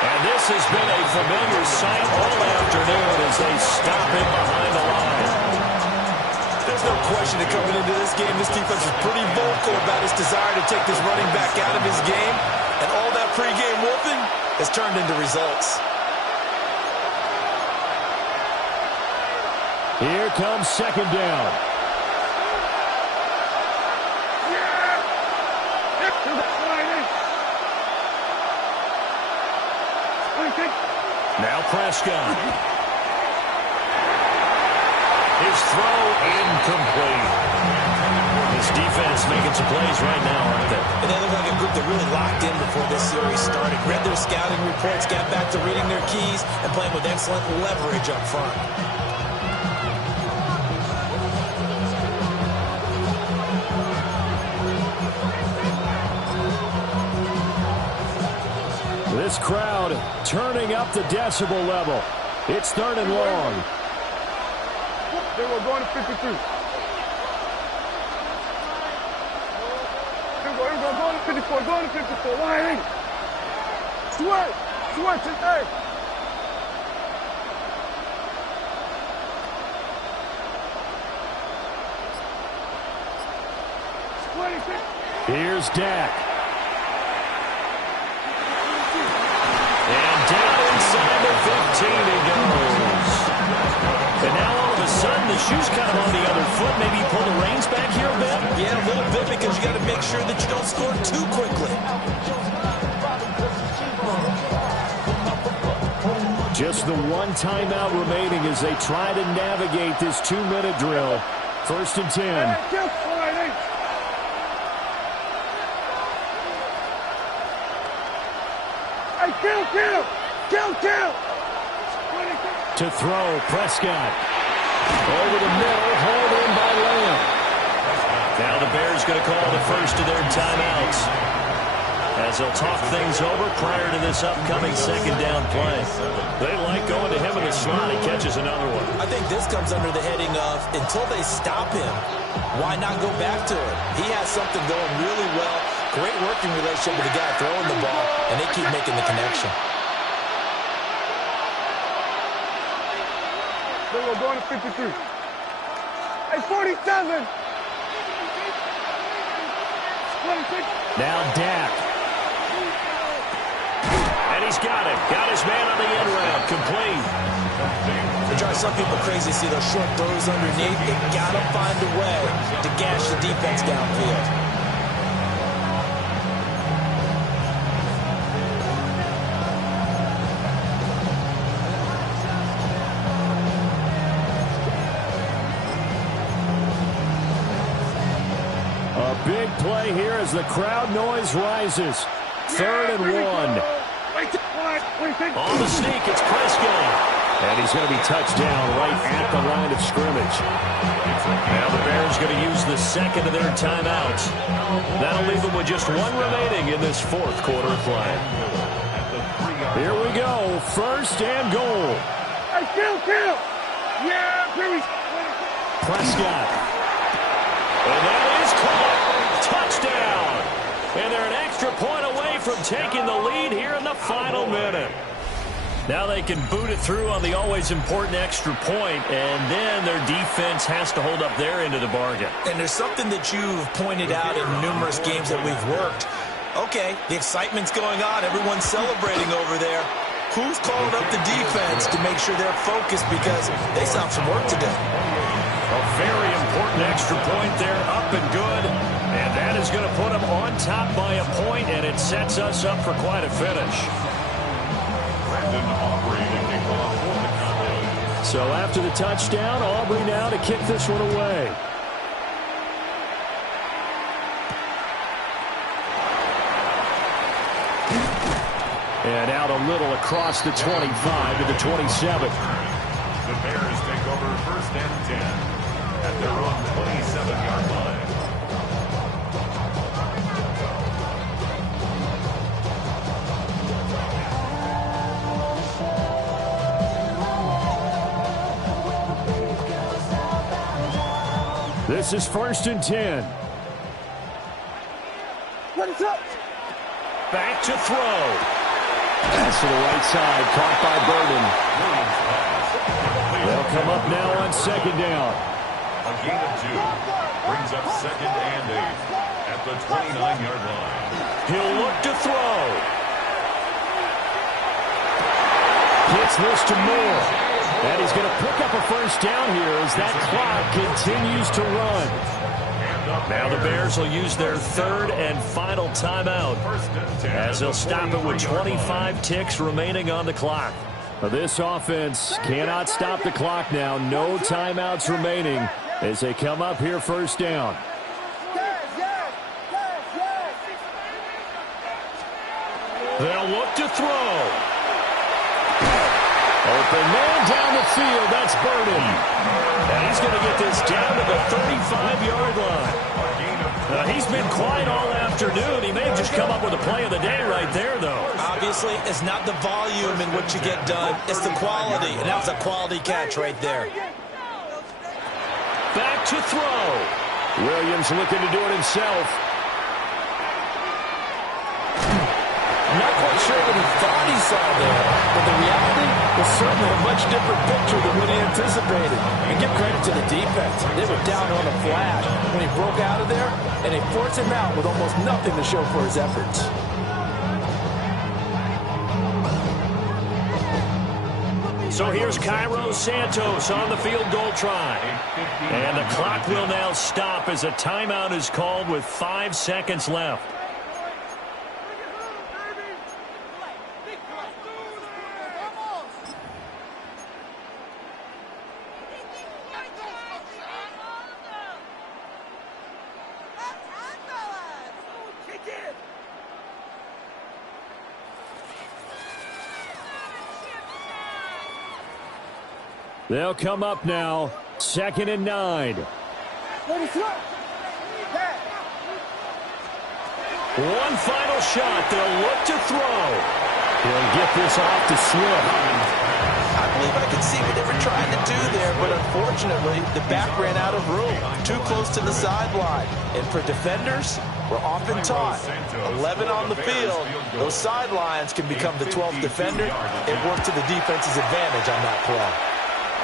And this has been a familiar sight all afternoon as they stop him behind the line. There's no question that coming into this game, this defense is pretty vocal about its desire to take this running back out of his game. And all that pregame wolfing has turned into results. Here comes second down. Now Prescott. His throw incomplete. This defense making some plays right now, aren't they? And they look like a group that really locked in before this series started. Read their scouting reports, got back to reading their keys, and playing with excellent leverage up front. This crowd turning up the decibel level. It's third and long. They were going to 53. Here we go, going to 54, going to 54. Why? Switch, hey. Here's Dak. And down inside the 15 he goes. And now all of a sudden the shoe's kind of on the other foot. Maybe you pull the reins back here a bit? Yeah, a little bit, because you got to make sure that you don't score too quickly. Just the one timeout remaining as they try to navigate this 2-minute drill. 1st and 10. Kill! To throw, Prescott. Over the middle, hauled in by Lamb. Now the Bears going to call the first of their timeouts, as they'll talk things over prior to this upcoming 2nd down play. They like going to him in the slot. He catches another one. I think this comes under the heading of, until they stop him, why not go back to him? He has something going really well. Great working relationship with the guy throwing the ball, and they keep making the connection. We're going to 53. Hey, 47! 26. Now Dak. And he's got it. Got his man on the end route. Complete. They drive some people crazy to see those short throws underneath. They got to find a way to gash the defense downfield. Big play here as the crowd noise rises. 3rd and 1. On the sneak, it's Prescott. And he's going to be touched down right at the line of scrimmage. Now the Bears going to use the 2nd of their timeouts. That'll leave them with just one remaining in this 4th quarter play. Here we go. 1st and goal. Kill! Yeah, Prescott. And that is caught. Touchdown! And they're an extra point away from taking the lead here in the final minute. Now they can boot it through on the always important extra point, and then their defense has to hold up their end of the bargain. And there's something that you've pointed out in numerous games that we've worked. Okay, the excitement's going on. Everyone's celebrating over there. Who's calling up the defense to make sure they're focused, because they still have some work to do? A very important extra point there, up and good. And that is going to put them on top by a point, and it sets us up for quite a finish. So after the touchdown, Aubrey now to kick this one away. And out a little across the 25 to the 27. The Bears take over 1st and 10 at their own 27-yard line. This is 1st and 10. What's up? Back to throw. Pass to the right side, caught by Burden. They'll come up now on 2nd down. A gain of 2 brings up 2nd and 8 at the 29-yard line. He'll look to throw. Gets this to Moore. And he's going to pick up a 1st down here as that clock continues to run. Now the Bears will use their 3rd and final timeout, as they'll stop it with 25 ticks remaining on the clock. This offense cannot stop the clock now. No timeouts remaining as they come up here 1st down. They'll look to throw. Open man down the field. That's Burden. And he's going to get this down to the 35-yard line. He's been quiet all afternoon. He may have just come up with a play of the day right there, though. Obviously, it's not the volume in what you get done. It's the quality, and that was a quality catch right there. Back to throw. Williams looking to do it himself. Not quite sure what he thought he saw there, but the reality was certainly a much different picture than what he anticipated. And give credit to the defense. They were down on a flash when he broke out of there, and they forced him out with almost nothing to show for his efforts. So here's Cairo Santos on the field goal try. And the clock will now stop as a timeout is called with 5 seconds left. They'll come up now, 2nd and 9. One final shot. They'll look to throw. He'll get this off to Swift. I believe I can see what they were trying to do there, but unfortunately, the back ran out of room. Too close to the sideline. And for defenders, we're often taught, 11 on the field, those sidelines can become the 12th defender. It worked to the defense's advantage on that play.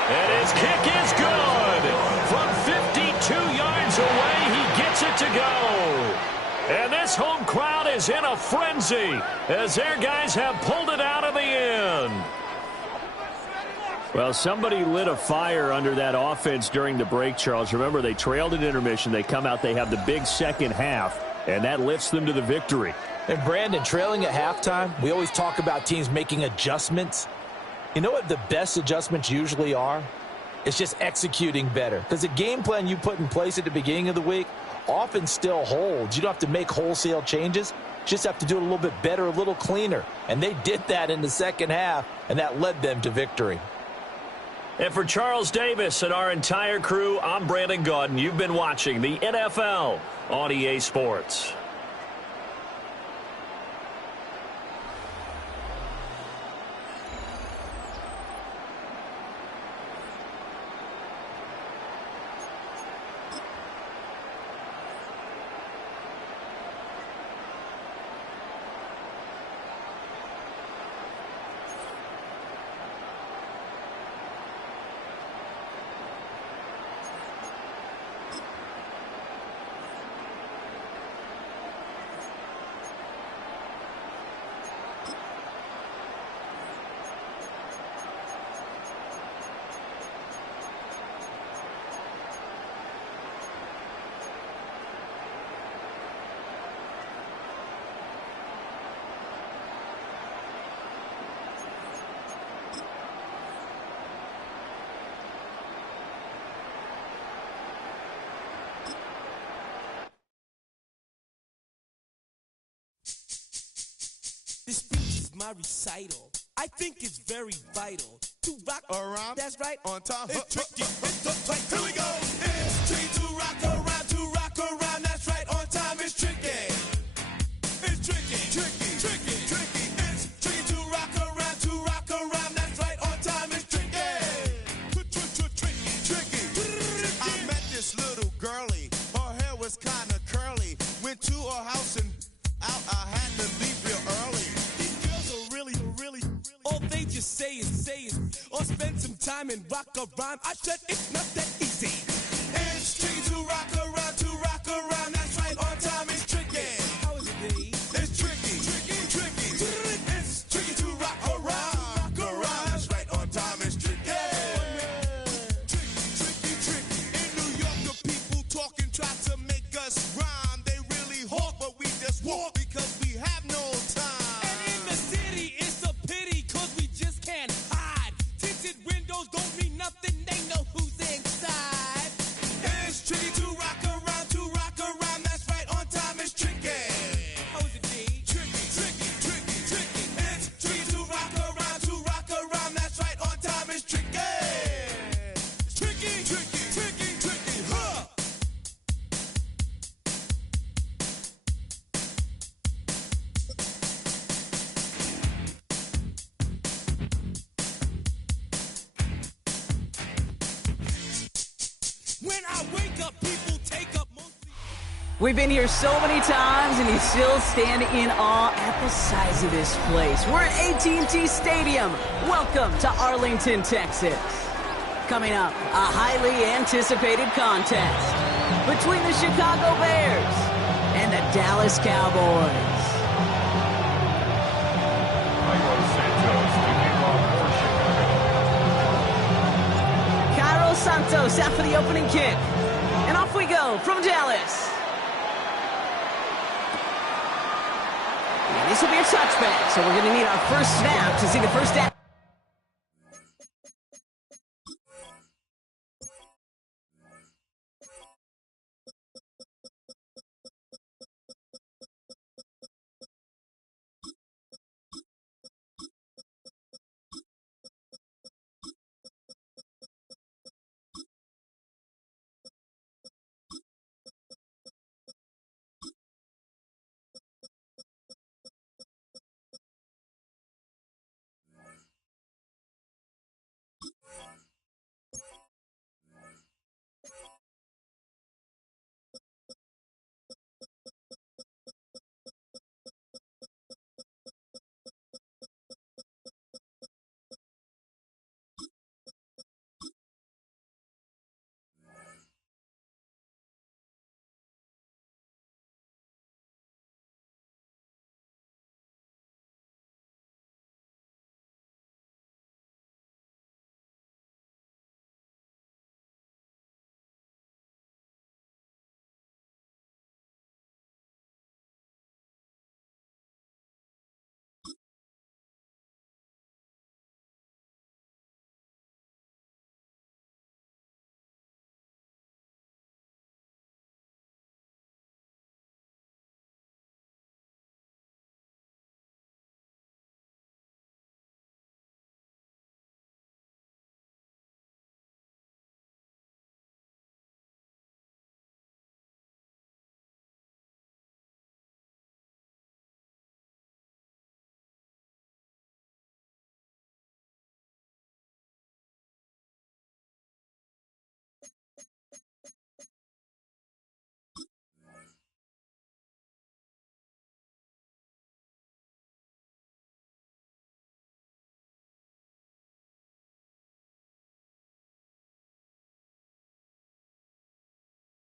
And his kick is good. From 52 yards away, he gets it to go. And this home crowd is in a frenzy as their guys have pulled it out of the end. Well, somebody lit a fire under that offense during the break, Charles. Remember, they trailed at intermission. They come out, they have the big second half, and that lifts them to the victory. And Brandon, trailing at halftime, we always talk about teams making adjustments. You know what the best adjustments usually are? It's just executing better. Because the game plan you put in place at the beginning of the week often still holds. You don't have to make wholesale changes. You just have to do it a little bit better, a little cleaner. And they did that in the second half, and that led them to victory. And for Charles Davis and our entire crew, I'm Brandon Gaudin. You've been watching the NFL on EA Sports. This speech is my recital. I think it's very vital to rock around. That's right. On time. It's tricky. It's the fight. Here we go. It's tricky to rock around. To rock around. That's right. On time. It's tricky. It's tricky. Tricky. Tricky. Tricky. It's tricky to rock around. To rock around. That's right. On time. It's tricky. Tricky. Tricky. I met this little girlie. Her hair was kind of curly. Went to her house and out. I had to leave real early. These girls are really. All they just say is, or spend some time and rock a rhyme. I said it's not that easy. It's tricky to rock around. That's right, on time it's tricky. How is it, B? It's tricky. It's tricky to rock around. That's right, on time it's tricky. Tricky. In New York, the people talking try to make us rhyme. They really hawk, but we just walk because we have no time. And in the city, it's a pity, cause we just can't hide. Tinted windows don't mean nothing, they know who's inside. It's tricky to rock around, that's right, on time it's tricky. How is it, D? Tricky. It's tricky to rock around, that's right, on time it's tricky. Tricky, huh? When I wake up, people take up mostly. We've been here so many times, and you still stand in awe at the size of this place. We're at AT&T Stadium. Welcome to Arlington, Texas. Coming up, a highly anticipated contest between the Chicago Bears and the Dallas Cowboys. Cairo Santos out for the opening kick. And off we go from Dallas. And this will be a touchback, so we're going to need our first snap to see the first down.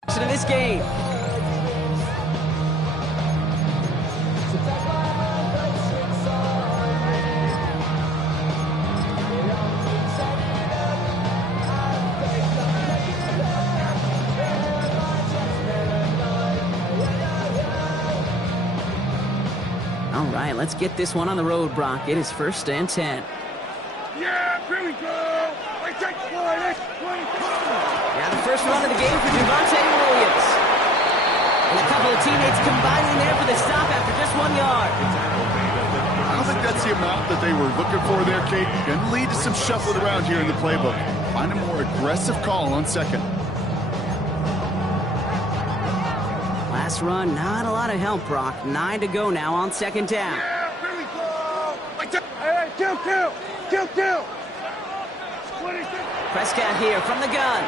To this game. All right, let's get this one on the road, Brock. It is 1st and 10. Yeah, here we go. I take one. Now the first run of the game for Javonte Williams. And a couple of teammates combining there for the stop after just 1 yard. I don't think that's the amount that they were looking for there, Kate. Going to lead to some shuffling around here in the playbook. Find a more aggressive call on second. Last run, not a lot of help, Brock. 9 to go now on 2nd down. Yeah, here we go. Hey, kill. Prescott here from the gun.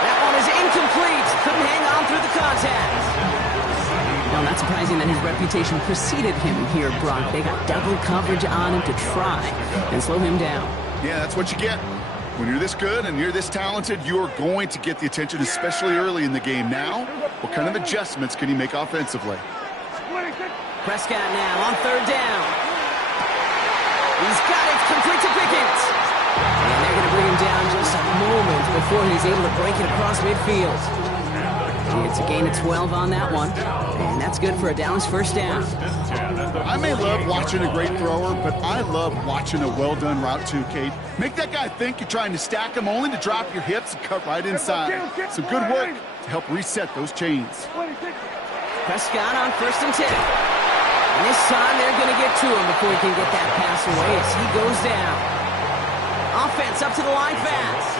That one is incomplete. Couldn't hang on through the contact. No, not surprising that his reputation preceded him here, Brock. They got double coverage on him to try and slow him down. Yeah, that's what you get. When you're this good and you're this talented, you're going to get the attention, especially early in the game. Now, what kind of adjustments can he make offensively? Prescott now on 3rd down. He's got it, complete to Pickens. And they're going to bring him down just a moment before he's able to break it across midfield. It's a gain of 12 on that one, and that's good for a Dallas 1st down. I may love watching a great thrower, but I love watching a well-done route too, Kate. Make that guy think you're trying to stack him only to drop your hips and cut right inside. Some good work to help reset those chains. Prescott on 1st and 10. And this time they're going to get to him before he can get that pass away as he goes down. Offense up to the line fast.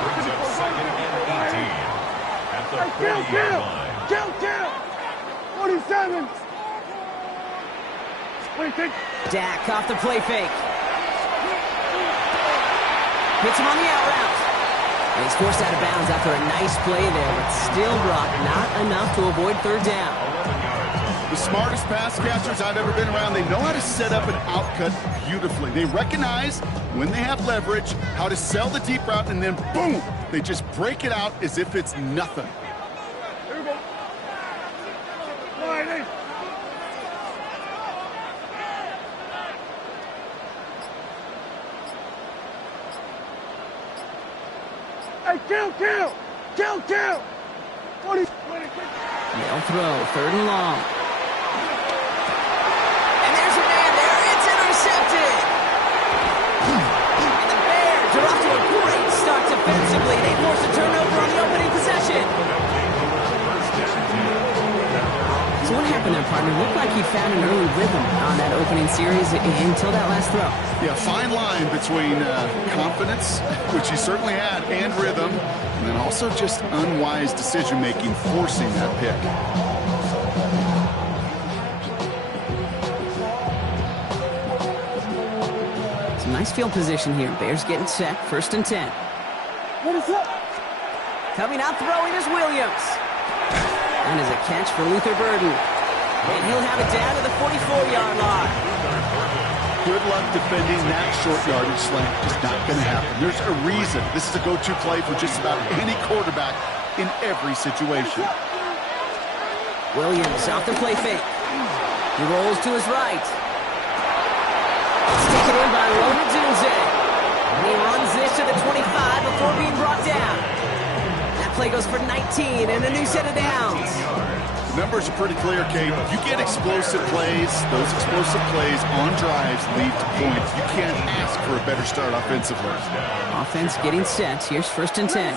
Brings up 2nd and 18 at the 40-yard line. Kill. 47. Dak off the play fake. Hits him on the out route. And he's forced out of bounds after a nice play there, but still, Brock, not enough to avoid third down. The smartest pass catchers I've ever been around, they know how to set up an outcut beautifully. They recognize when they have leverage, how to sell the deep route, and then boom, they just break it out as if it's nothing. Here we go. Line eight. Hey, kill. 20. They'll throw, third and long. And there's a man there. It's intercepted. And the Bears are off to a great start defensively. They force a turnover on the opening possession. So what happened there, partner? Looked like he found an early rhythm on that opening series until that last throw. Yeah, fine line between confidence, which he certainly had, and rhythm, and then also just unwise decision-making, forcing that pick. Some nice field position here. Bears getting set, 1st and 10. What is up? Coming out throwing is Williams. And is a catch for Luther Burden. And he'll have it down to the 44-yard line. Good luck defending that short yardage slant. Just not going to happen. There's a reason. This is a go-to play for just about any quarterback in every situation. Williams off the play fake. He rolls to his right. It's taken in by Lonadunze. And he runs this to the 25 before being brought down. That play goes for 19 and a new set of downs. The numbers are pretty clear, Kate. You get explosive plays. Those explosive plays on drives lead to points. You can't ask for a better start offensively. Offense getting set. Here's 1st and 10.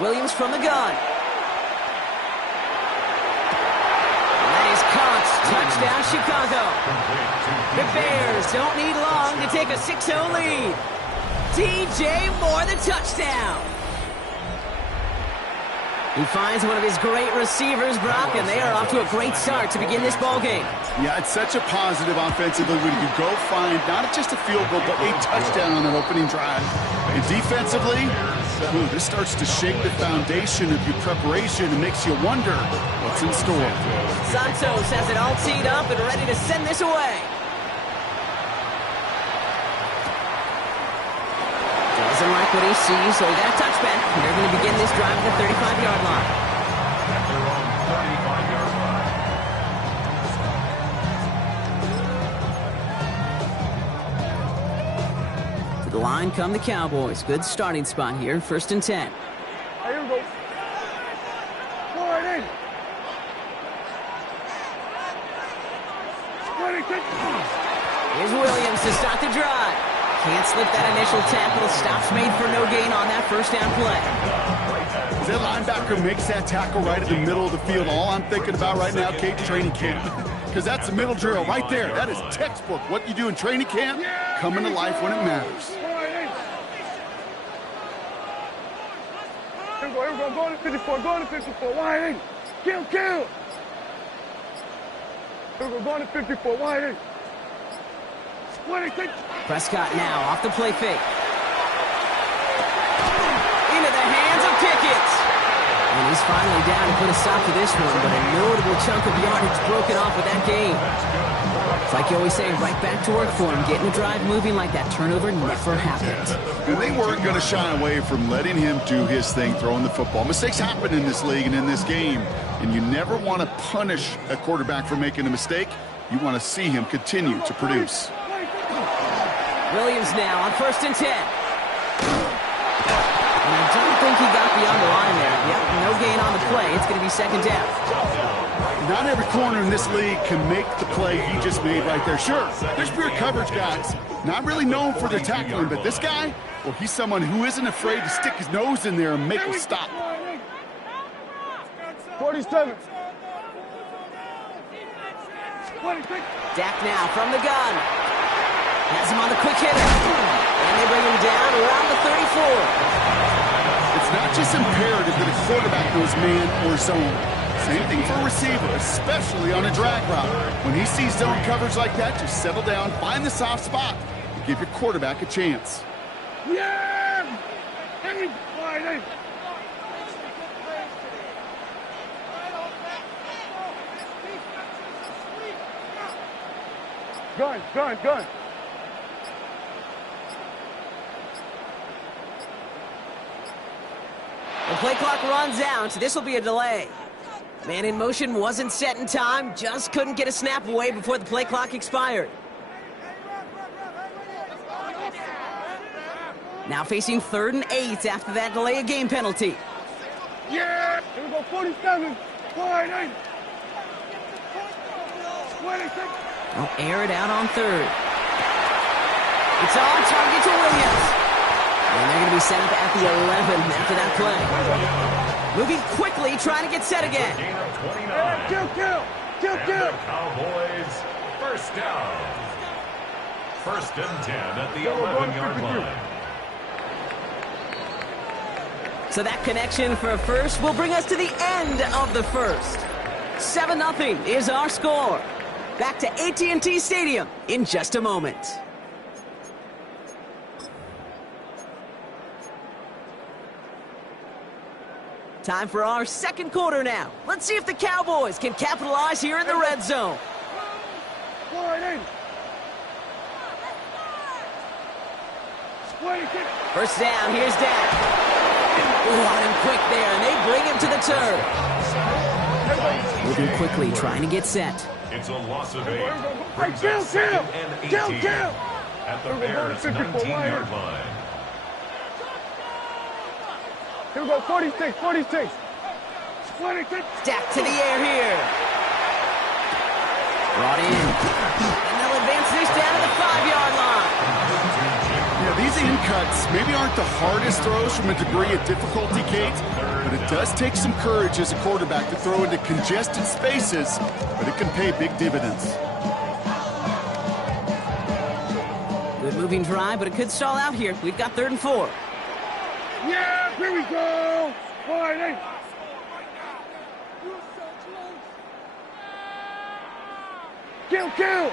Williams from the gun. That is caught. Touchdown, Chicago. The Bears don't need long to take a 6-0 lead. DJ Moore, the touchdown. He finds one of his great receivers, Brock, and they are off to a great start to begin this ballgame. Yeah, it's such a positive offensively when you go find not just a field goal, but a touchdown on an opening drive. And defensively, this starts to shake the foundation of your preparation and makes you wonder what's in store. Santos has it all teed up and ready to send this away. Doesn't like what he sees, so he got a touchback. They're going to begin this drive at the 35-yard line. At their own 35-yard line. To the line come the Cowboys. Good starting spot here, 1st and 10. Here we go. Line eight. 26. Here's Williams to start the drive. Can't slip that initial tackle. Stops made for no gain on that first down play. As that linebacker makes that tackle right in the middle of the field, all I'm thinking about right now, Kate, training camp. Because that's the middle drill right there. That is textbook. What you do in training camp, coming to life when it matters. Here we go. Go to 54. Go to 54. Wide eight. Kill. Here we go. Go to 54. Wide eight. Prescott now off the play fake. Into the hands of Pickett. And he's finally down to put a stop to this one, but a notable chunk of yardage broken off with that game. It's like you always say, right back to work for him. Getting the drive moving like that turnover never happened. And they weren't going to shy away from letting him do his thing, throwing the football. Mistakes happen in this league and in this game, and you never want to punish a quarterback for making a mistake. You want to see him continue to produce. Williams now on 1st and 10. And I don't think he got beyond the line there. Yep, no gain on the play. It's going to be 2nd down. Not every corner in this league can make the play he just made right there. Sure, there's pure coverage guys. Not really known for their tackling, but this guy, well, he's someone who isn't afraid to stick his nose in there and make a stop. 47. Dak now from the gun. Has him on the quick hitter. And they bring him down around the 34. It's not just imperative that a quarterback knows man or zone. Same thing for a receiver, especially on a drag route. When he sees zone coverage like that, just settle down, find the soft spot, and give your quarterback a chance. Yeah! Gun. The play clock runs out. This will be a delay. Man in motion wasn't set in time. Just couldn't get a snap away before the play clock expired. Now facing 3rd and 8 after that delay of game penalty. Yeah! Here we go, 47. Wide 8. 26. They'll air it out on 3rd. It's on target to Williams. And they're going to be set up at the 11 after that play. Moving quickly, trying to get set again. Kill. Cowboys, first down. 1st and 10 at the 11-yard line. So that connection for a first will bring us to the end of the first. 7-0 is our score. Back to AT&T Stadium in just a moment. Time for our second quarter now. Let's see if the Cowboys can capitalize here in the red zone. First down, here's Dak. On him quick there, and they bring him to the turf. Moving quickly, trying to get set. It's a loss of 8. Brings us 2nd and 18 at the Bears' 19-yard line. Here we go, 46. Dak to the air here. Brought in. And they'll advance this down to the 5-yard line. Yeah, these in cuts maybe aren't the hardest throws from a degree of difficulty, Kate, but it does take some courage as a quarterback to throw into congested spaces, but it can pay big dividends. Good moving drive, but it could stall out here. We've got 3rd and 4. Yeah, here we go. Wide 8. Kill.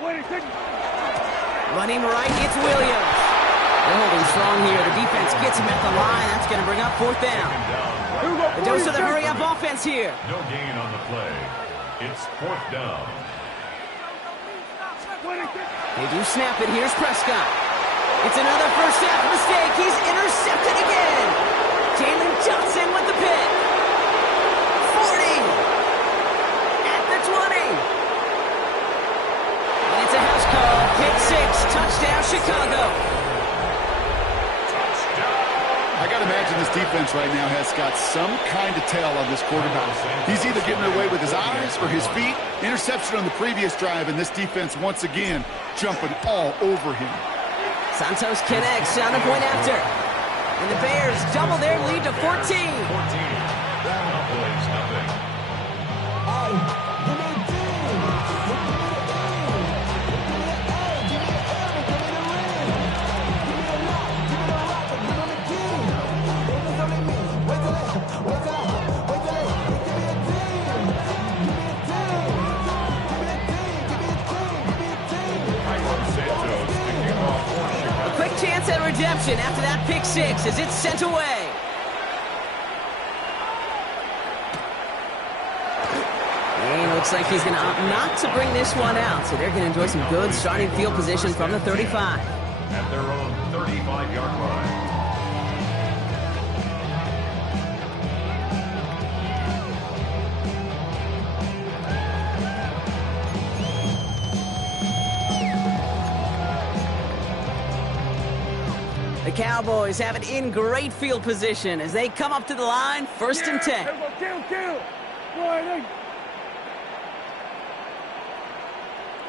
26. Running right, it's Williams. They're holding strong here. The defense gets him at the line. That's going to bring up 4th down. The dose of the hurry-up offense here. No gain on the play. It's 4th down. They do snap it. Here's Prescott. It's another first half mistake. He's intercepted again. Jalen Johnson with the pick. 40. At the 20. It's a house call. Pick 6. Touchdown, Chicago. I got to imagine this defense right now has got some kind of tell on this quarterback. He's either getting away with his eyes or his feet. Interception on the previous drive, and this defense once again jumping all over him. Santos connects on the point after. And the Bears double their lead to 14. Cowboys nothing. Chance at redemption after that pick 6 as it's sent away. And looks like he's going to opt not to bring this one out, so they're going to enjoy some good starting field position from the 35. At their own 35-yard line. The Cowboys have it in great field position as they come up to the line, 1st and 10. Kill. Wide 8.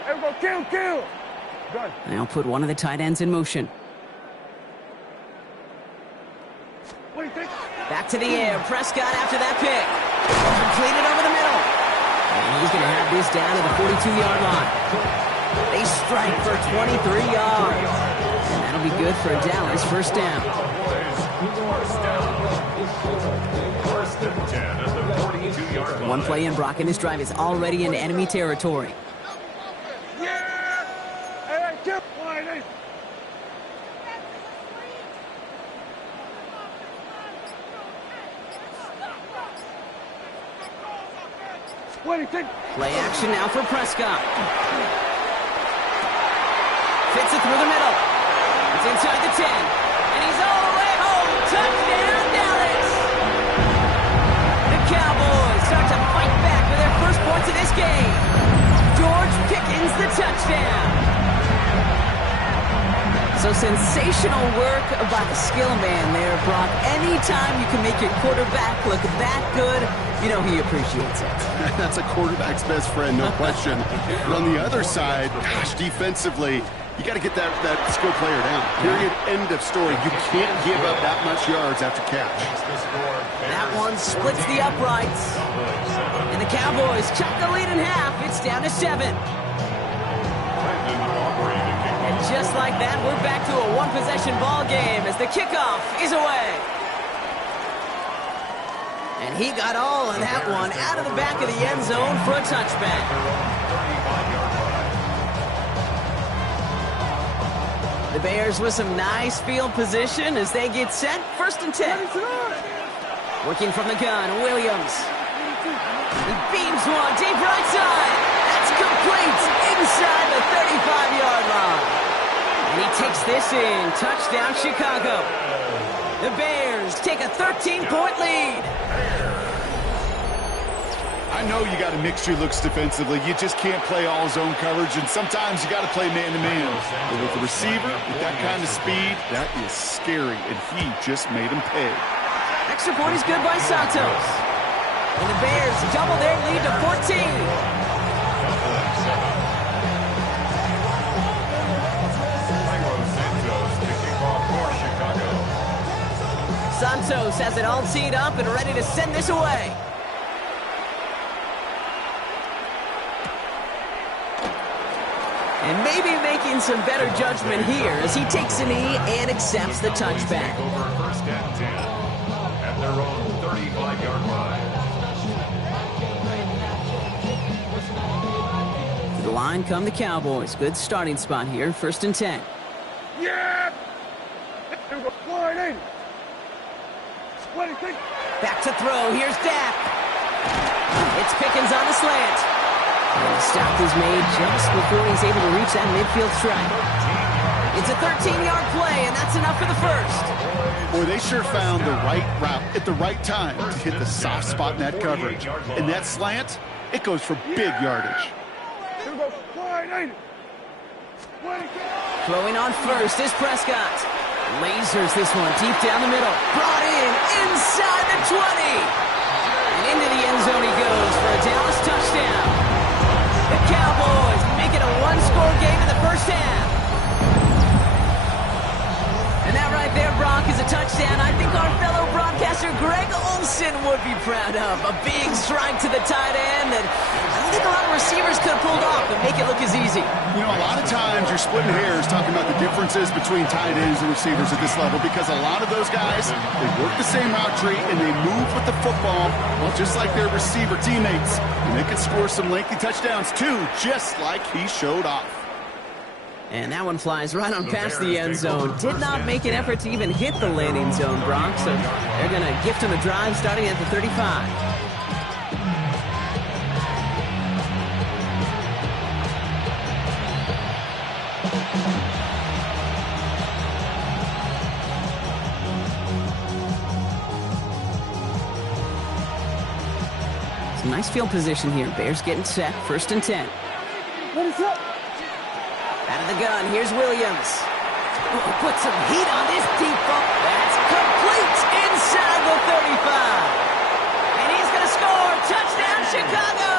Everybody kill. Gun. Now put one of the tight ends in motion. Back to the air. Prescott after that pick. Completed over the middle. And he's going to have this down to the 42-yard line. They strike for 23 yards. And that'll be good for a Dallas 1st down. 1st and 10 at the 42-yard line. One play in, Brock, and this drive is already into enemy territory. Play action now for Prescott. Fits it through the middle. It's inside the 10. And he's all the way home. Touchdown, Dallas! The Cowboys start to fight back with their first points of this game. George Pickens, the touchdown. So sensational work by the skill man there, Brock. Anytime you can make your quarterback look that good, you know he appreciates it. That's a quarterback's best friend, no question. But on the other side, gosh, defensively, you got to get that skill player down. Period. End of story. You can't give up that much yards after catch. That one splits the uprights. And the Cowboys cut the lead in half. It's down to 7. And just like that, we're back to a one-possession ball game as the kickoff is away. And he got all of that one out of the back of the end zone for a touchback. The Bears with some nice field position as they get set. 1st and 10. Working from the gun, Williams. He beams one deep right side. That's complete inside the 35-yard line. And he takes this in. Touchdown, Chicago. The Bears take a 13-point lead. I know you got to mix your looks defensively. You just can't play all zone coverage, and sometimes you got to play man-to-man. But with the receiver, with that kind of speed, that is scary, and he just made him pay. Extra point is good by Santos. And the Bears double their lead to 14. Santos has it all teed up and ready to send this away. And maybe making some better judgment here as he takes a knee and accepts the touchback. Over 1st and 10 at their own 35-yard line. To the line come the Cowboys. Good starting spot here. 1st and 10. Yeah! Here we go. Slide in. Back to throw. Here's Dak. It's Pickens on the slant. And the stop is made just before he's able to reach that midfield strike. It's a 13-yard play, and that's enough for the first. Boy, they sure found the right route at the right time to hit the soft spot in that coverage. And that slant, it goes for big yardage. Throwing on first is Prescott. Lasers this one deep down the middle. Brought in inside the 20. And into the end zone he goes for a Dallas touchdown. The Cowboys make it a one-score game in the first half. And that right there, Brock, is a touchdown I think our fellow broadcaster Greg Olsen would be proud of. A big strike to the tight end that I don't think a lot of receivers could have pulled off and make it look as easy. You know, a lot of times you're splitting hairs talking about the differences between tight ends and receivers at this level because a lot of those guys, they work the same route tree and they move with the football, well, just like their receiver teammates. And they can score some lengthy touchdowns too, just like he showed off. And that one flies right on past the end zone. Did not make an effort to even hit the landing zone, Brock. So they're going to gift him a drive starting at the 35. Some nice field position here. Bears getting set. 1st and 10. What is up? Out of the gun, here's Williams. Put some heat on this deep ball. That's complete inside the 35. And he's going to score. Touchdown, Chicago.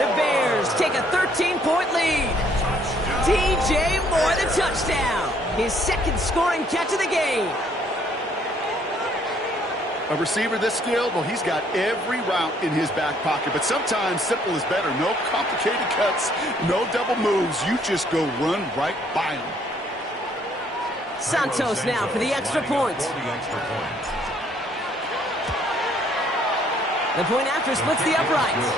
The Bears take a 13-point lead. DJ Moore, the touchdown. His second scoring catch of the game. A receiver this skilled, well, he's got every route in his back pocket. But sometimes simple is better. No complicated cuts, no double moves. You just go run right by him. Santos now for the extra point. The point after splits the uprights.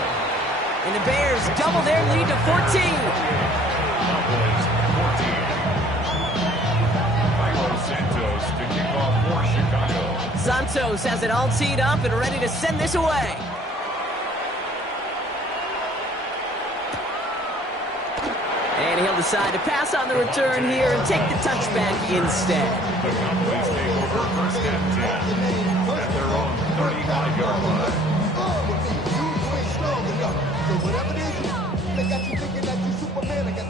And the Bears double their lead to 14. Santos has it all teed up and ready to send this away. And he'll decide to pass on the return here and take the touchback instead. The Cowboys take over first and 10 at their own 35-yard line.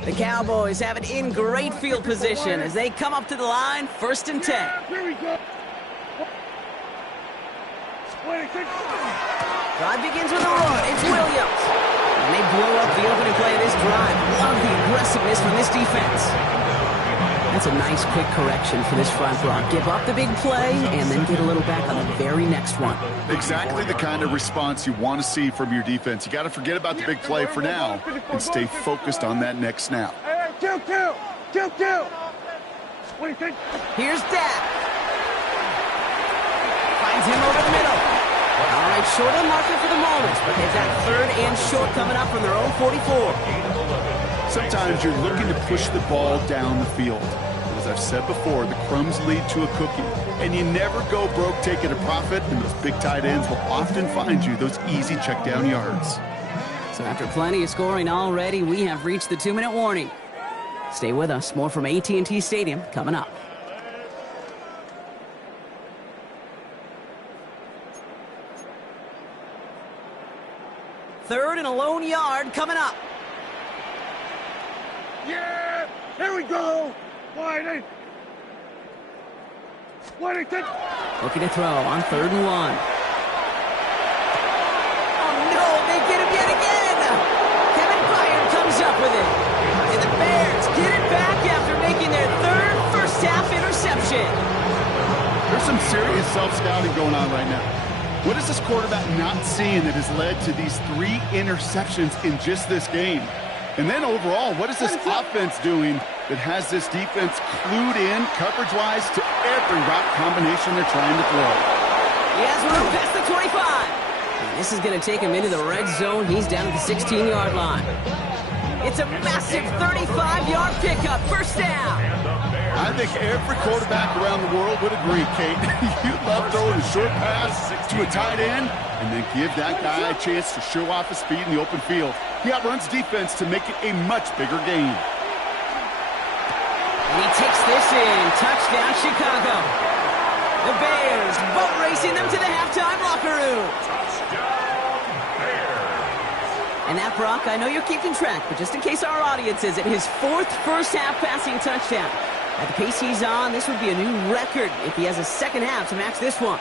The Cowboys have it in great field position as they come up to the line, 1st and 10. Here we go. Drive begins with a run. It's Williams. And they blow up the opening play of this drive. Love the aggressiveness from this defense. That's a nice quick correction for this front block. Give up the big play and then get a little back on the very next one. Exactly the kind of response you want to see from your defense. You got to forget about the big play for now and stay focused on that next snap. Hey, kill. What do you think? Here's Dak. Finds him over the middle. All right, short on marker for the moment, but they've got 3rd and short coming up from their own 44. Sometimes you're looking to push the ball down the field. As I've said before, the crumbs lead to a cookie. And you never go broke taking a profit, and those big tight ends will often find you those easy check down yards. So after plenty of scoring already, we have reached the 2-minute warning. Stay with us. More from AT&T Stadium coming up. Third and a lone yard coming up. Yeah! Here we go! Wide eight! Looking to throw on 3rd and 1. Oh no, they get him yet again! Kevin Byard comes up with it. And the Bears get it back after making their 3rd first-half interception. There's some serious self-scouting going on right now. What is this quarterback not seeing that has led to these 3 interceptions in just this game? And then overall, what is this offense doing that has this defense clued in coverage-wise to every route combination they're trying to throw? He has room past the 25. And this is going to take him into the red zone. He's down at the 16-yard line. It's a massive 35-yard pickup, 1st down. I think every quarterback around the world would agree, Kate. You love throwing a short pass to a tight end and then give that guy a chance to show off his speed in the open field. He outruns defense to make it a much bigger game. And he takes this in. Touchdown, Chicago. The Bears boat racing them to the halftime locker room. And that, Brock, I know you're keeping track, but just in case our audience isn't, his 4th first-half passing touchdown. At the pace he's on, this would be a new record if he has a second half to match this one.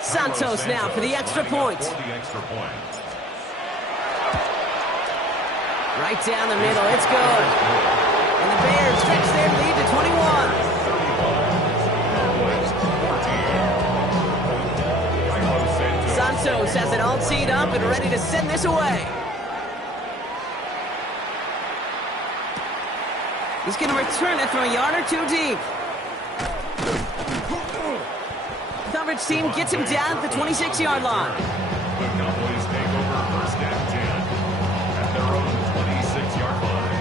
Santos now for the extra point. Right down the middle, it's good. And the Bears stretch their lead to 21. Santos has it all teed up and ready to send this away. He's going to return it from a yard or 2 deep. Coverage team gets him down at the 26-yard line. The Cowboys take over 1st and 10 at their own 26-yard line.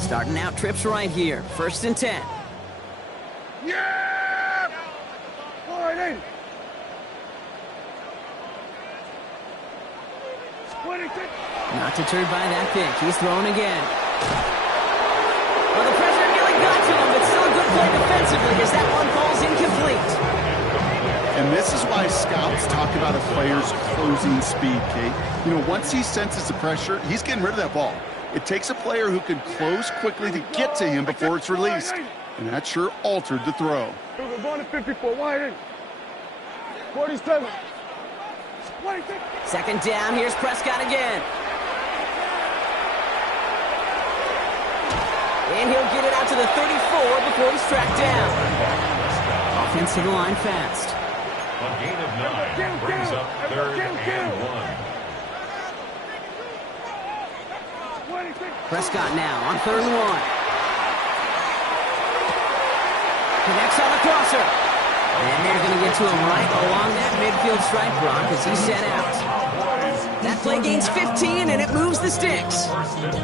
Starting out trips right here. 1st and 10. Yeah! Wide eight! 26! Not deterred by that pick. He's throwing again. Well, the pressure nearly got to him, but still a good play defensively as that one falls incomplete. And this is why scouts talk about a player's closing speed, Kate. You know, once he senses the pressure, he's getting rid of that ball. It takes a player who can close quickly to get to him before it's released. And that sure altered the throw. We're going to 54, wide eight. 47. 26. 2nd down, here's Prescott again. And he'll get it out to the 34 before he's tracked down. Offensive line fast. A gain of 9 brings up 3rd and 1. Prescott now on 3rd and 1. Connects on the crosser. And they're going to get to him right along that midfield stripe, Brock, as he's set out. That play gains 15, and it moves the the sticks.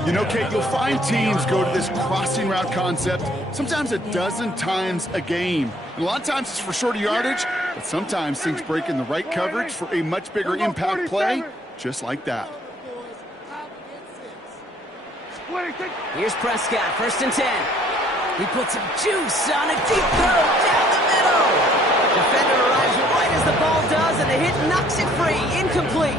You know, Kate, you'll find teams go to this crossing route concept sometimes a dozen times a game. And a lot of times it's for shorter yardage, but sometimes things break in the right coverage for a much bigger impact play, just like that. Here's Prescott, 1st and 10. He puts some juice on a deep throw down the middle. Defender arrives right as the ball does, and the hit knocks it free. Incomplete.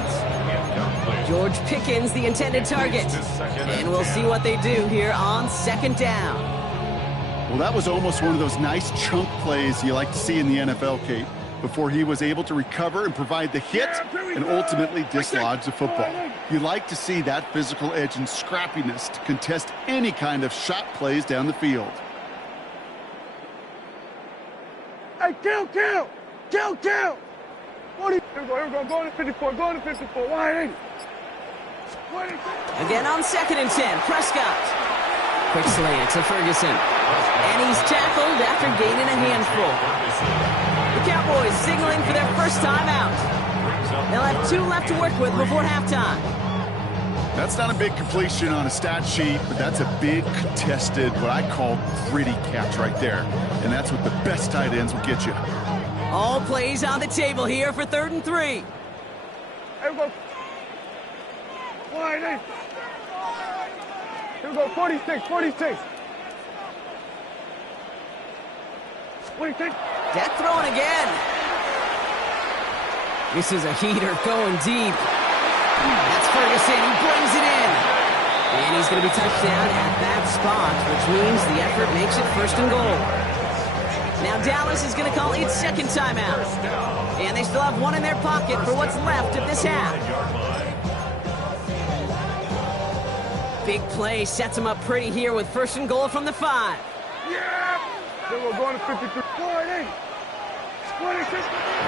George Pickens, the intended target. And we'll see what they do here on 2nd down. Well, that was almost one of those nice chunk plays you like to see in the NFL, Kate, before he was able to recover and provide the hit and ultimately dislodge the football. You like to see that physical edge and scrappiness to contest any kind of shot plays down the field. Hey, kill! 40. Here we go. Go to 54. Wide. Again on 2nd and 10. Prescott. Quick slant to Ferguson. And he's tackled after gaining a handful. The Cowboys signaling for their first time out. They'll have 2 left to work with before halftime. That's not a big completion on a stat sheet, but that's a big contested, what I call gritty catch right there. And that's what the best tight ends will get you. All plays on the table here for 3rd and 3. Here we go. Wide. Here we go. 46. 46. Death throwing again. This is a heater going deep. That's Ferguson. He brings it in. And he's going to be touched down at that spot, which means the effort makes it 1st and goal. Now Dallas is going to call its 2nd timeout. And they still have 1 in their pocket for what's left of this half. Big play sets them up pretty here with 1st and goal from the 5. Yeah! Then we're going to 53.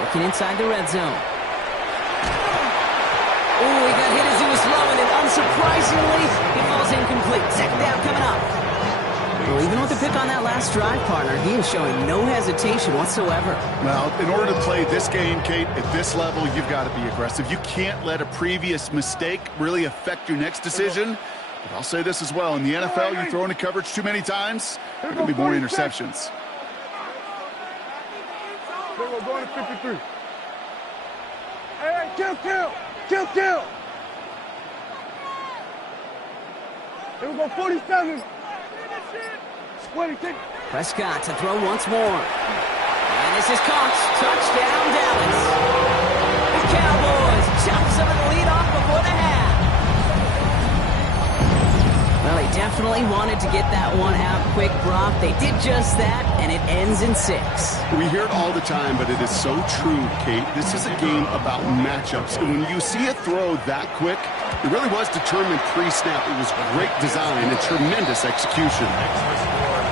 Working inside the red zone. Oh, he got hit as he was throwing, and unsurprisingly, he falls incomplete. 2nd down coming up. Well, even with the pick on that last drive, partner, he is showing no hesitation whatsoever. Well, in order to play this game, Kate, at this level, you've got to be aggressive. You can't let a previous mistake really affect your next decision. But I'll say this as well. In the NFL, you throw into coverage too many times, there are going to be more interceptions. Then we're going to 53. Hey, kill! Here we go, 47. Prescott to throw once more. And this is caught. Touchdown, Dallas. The Cowboys chop some of the lead off before the half. Well, they definitely wanted to get that one out quick, Brock. They did just that, and it ends in 6. We hear it all the time, but it is so true, Kate. This is a game about matchups. And when you see a throw that quick, it really was determined pre-snap. It was great design and tremendous execution.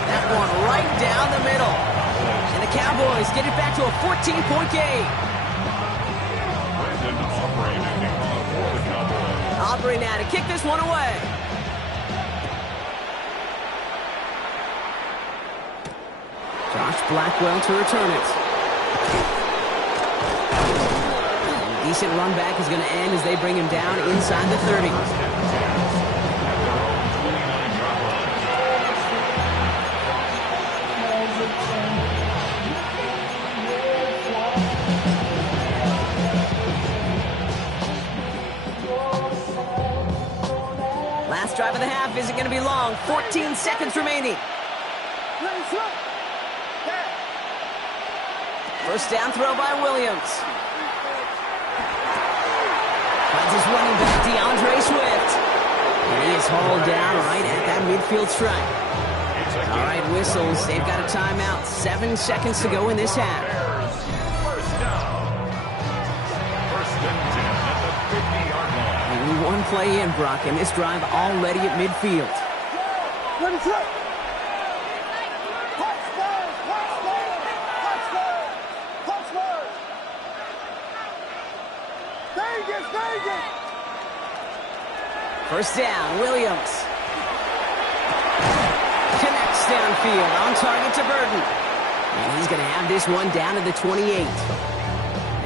That one right down the middle. And the Cowboys get it back to a 14-point game. Aubrey now to kick this one away. Josh Blackwell to return it. Decent run back is going to end as they bring him down inside the 30. Last drive of the half isn't going to be long. 14 seconds remaining. First down throw by Williams. Finds his running back, DeAndre Swift. And he is hauled down right at that midfield stripe. All right, whistles. They've got a timeout. 7 seconds to go in this half. Only 1 play in, Brock, and this drive already at midfield. First down, Williams. Connects downfield, on target to Burton. And he's going to have this one down to the 28.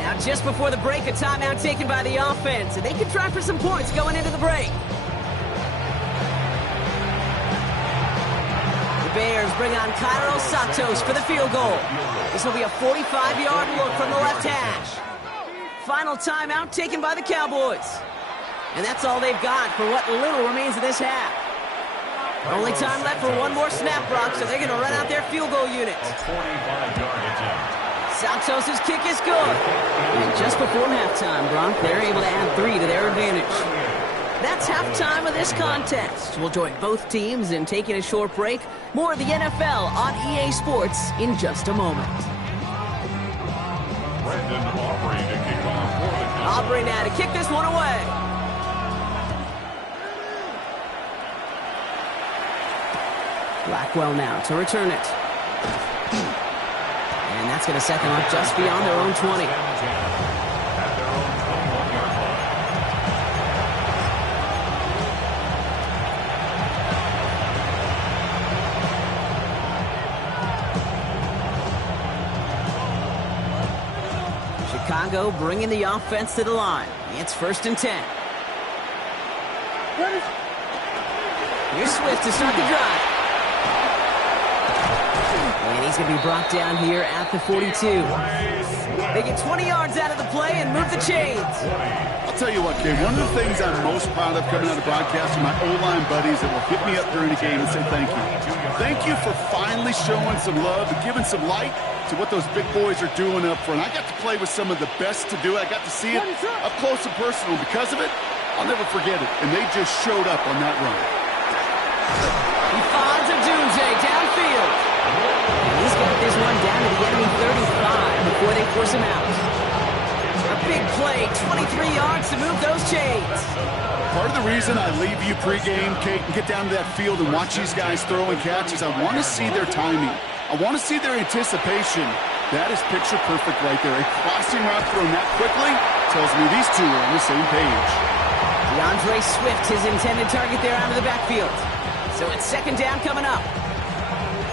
Now, just before the break, a timeout taken by the offense. And they can try for some points going into the break. Bears bring on Cairo Santos for the field goal. This will be a 45-yard look from the left hash. Final timeout taken by the Cowboys. And that's all they've got for what little remains of this half. Only time left for one more snap, Brock, so they're going to run out their field goal unit. A 45-yard attempt. Santos' kick is good. And just before halftime, Brock, they're able to add 3 to their advantage. That's halftime of this contest. We'll join both teams in taking a short break. More of the NFL on EA Sports in just a moment. Brandon Aubrey to kick off for the Cowboys. Aubrey now to kick this one away. Blackwell now to return it. And that's going to set them up just beyond their own 20. At their own 21-yard line. Chicago bringing the offense to the line. It's 1st and 10. Here's Swift to start the drive. And he's going to be brought down here at the 42. They get 20 yards out of the play and move the chains. I'll tell you what, kid, one of the things I'm most proud of coming out of broadcast are my O-line buddies that will hit me up during the game and say thank you. Thank you for finally showing some love and giving some light to what those big boys are doing up front. I got to play with some of the best to do it. I got to see it up close and personal. Because of it, I'll never forget it. And they just showed up on that run. He finds a Doomsday downfield. And he's got this one down to the enemy 35 before they force him out. A big play, 23 yards to move those chains. Part of the reason I leave you pregame, Kate, and get down to that field and watch these guys throw and catch is I want to see their timing. I want to see their anticipation. That is picture perfect right there. A crossing route thrown that quickly tells me these two are on the same page. DeAndre Swift, his intended target there out of the backfield. So it's 2nd down coming up.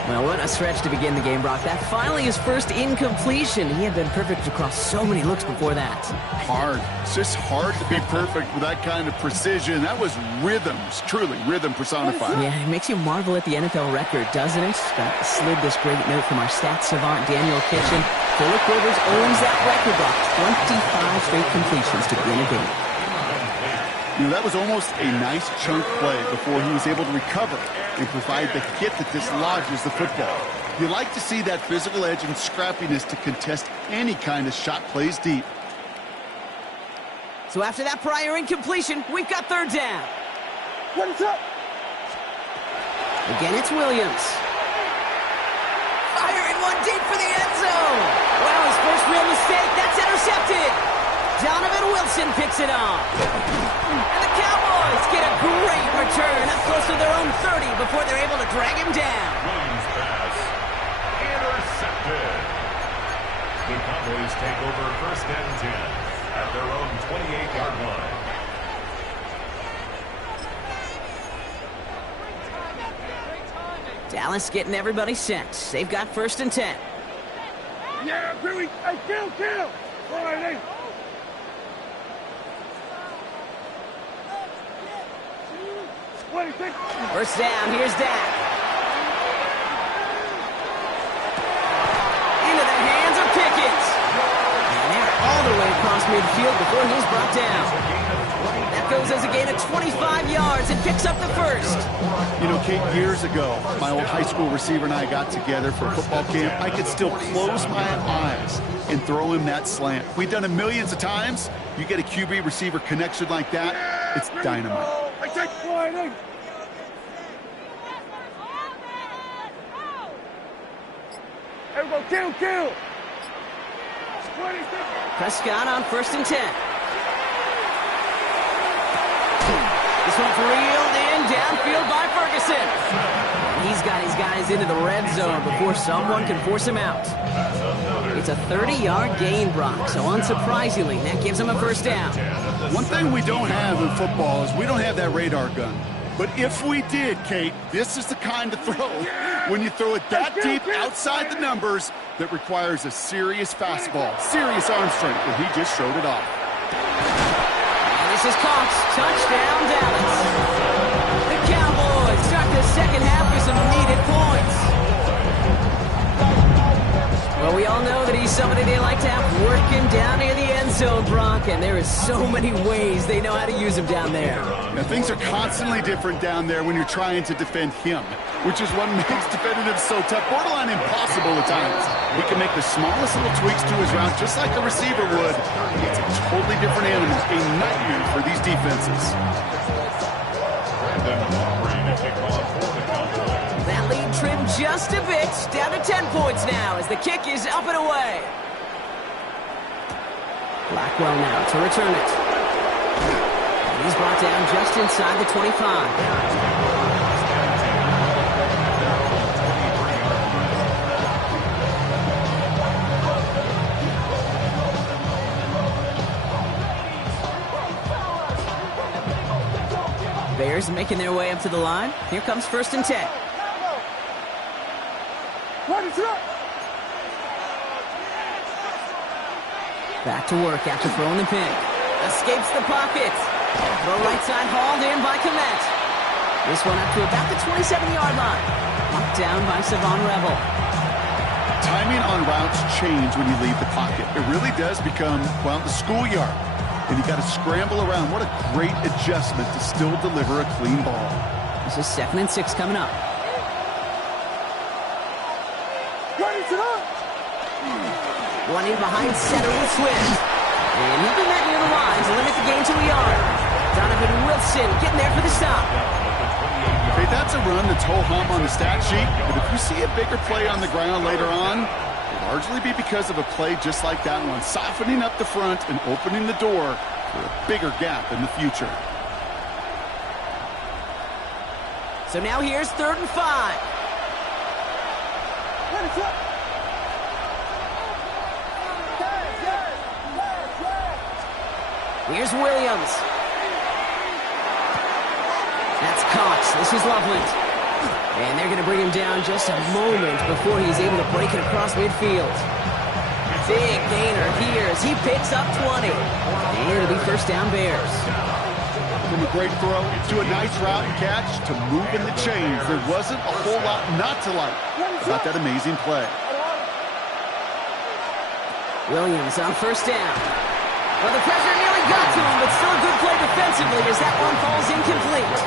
Well, what a stretch to begin the game, Brock. That finally his first incompletion. He had been perfect across so many looks before that. Hard. It's just hard to be perfect with that kind of precision. That was rhythms, truly rhythm personified. Yeah, it makes you marvel at the NFL record, doesn't it? That slid this great note from our stats savant, Daniel Kitchen. Phillip Rivers owns that record, Brock. 25 straight completions to begin a game. You know, that was almost a nice chunk play before he was able to recover and provide the hit that dislodges the football. You like to see that physical edge and scrappiness to contest any kind of shot plays deep. So after that prior incompletion, we've got 3rd down. What's up? Again, it's Williams. Firing one deep for the end zone. Well, his first real mistake, that's intercepted. Donovan Wilson picks it off. And the Cowboys get a great return up close to their own 30 before they're able to drag him down. Williams pass. Intercepted. The Cowboys take over 1st and 10 at their own 28-yard line. Dallas getting everybody set. They've got 1st and 10. Yeah, Billy. Hey, kill. All right, hey. First down, here's Dak. Into the hands of Pickett. And they're all the way across midfield before he's brought down. That goes as a gain of 25 yards and picks up the 1st. You know, Kate, years ago, my old high school receiver and I got together for a football camp. I could still close my eyes and throw him that slant. We've done it millions of times. You get a QB receiver connection like that, it's dynamite. Everybody, kill. Prescott on 1st and 10. This one's reeled in downfield by Ferguson. He's got his guys into the red zone before someone can force him out. It's a 30-yard gain, Brock, so unsurprisingly, that gives him a 1st down. One thing we don't have in football is we don't have that radar gun. But if we did, Kate, this is the kind of throw when you throw it that deep outside the numbers that requires a serious fastball, serious arm strength, and he just showed it off. And this is caught. Touchdown, Dallas. The Cowboys start the 2nd half with some needed points. somebody they like to have working down near the end zone, Brock, and there is so many ways they know how to use him down there. Now, things are constantly different down there when you're trying to defend him, which is what makes defending him so tough, borderline impossible at times. He can make the smallest little tweaks to his route, just like a receiver would. It's a totally different animal, a nightmare for these defenses. That lead trimmed just a bit, down to 10 points now as the kick is up and away. Blackwell now to return it. He's brought down just inside the 25. Bears making their way up to the line. Here comes 1st and 10. Back to work after throwing the pick. Escapes the pocket. The right side hauled in by Komet. This one up to about the 27-yard line. Knocked down by Savon Rebel. Timing on routes change when you leave the pocket. It really does become, well, the schoolyard. And you got to scramble around. What a great adjustment to still deliver a clean ball. This is 2nd and 6 coming up. Running behind center with Swift. And he'll be met near the line to limit the gain to a yard. Donovan Wilson getting there for the stop. Okay, that's a run that's ho-hum on the stat sheet. But if you see a bigger play on the ground later on, it'll largely be because of a play just like that one, softening up the front and opening the door for a bigger gap in the future. So now here's 3rd and 5. Here's Williams. That's Cox. This is Loveland. And they're going to bring him down just a moment before he's able to break it across midfield. Big gainer here as he picks up 20. And it'll be 1st down Bears. From a great throw to a nice route and catch to moving the chains. There wasn't a whole lot not to like about that amazing play. Williams on 1st down. Well, the pressure nearly got to him, but still a good play defensively as that one falls incomplete.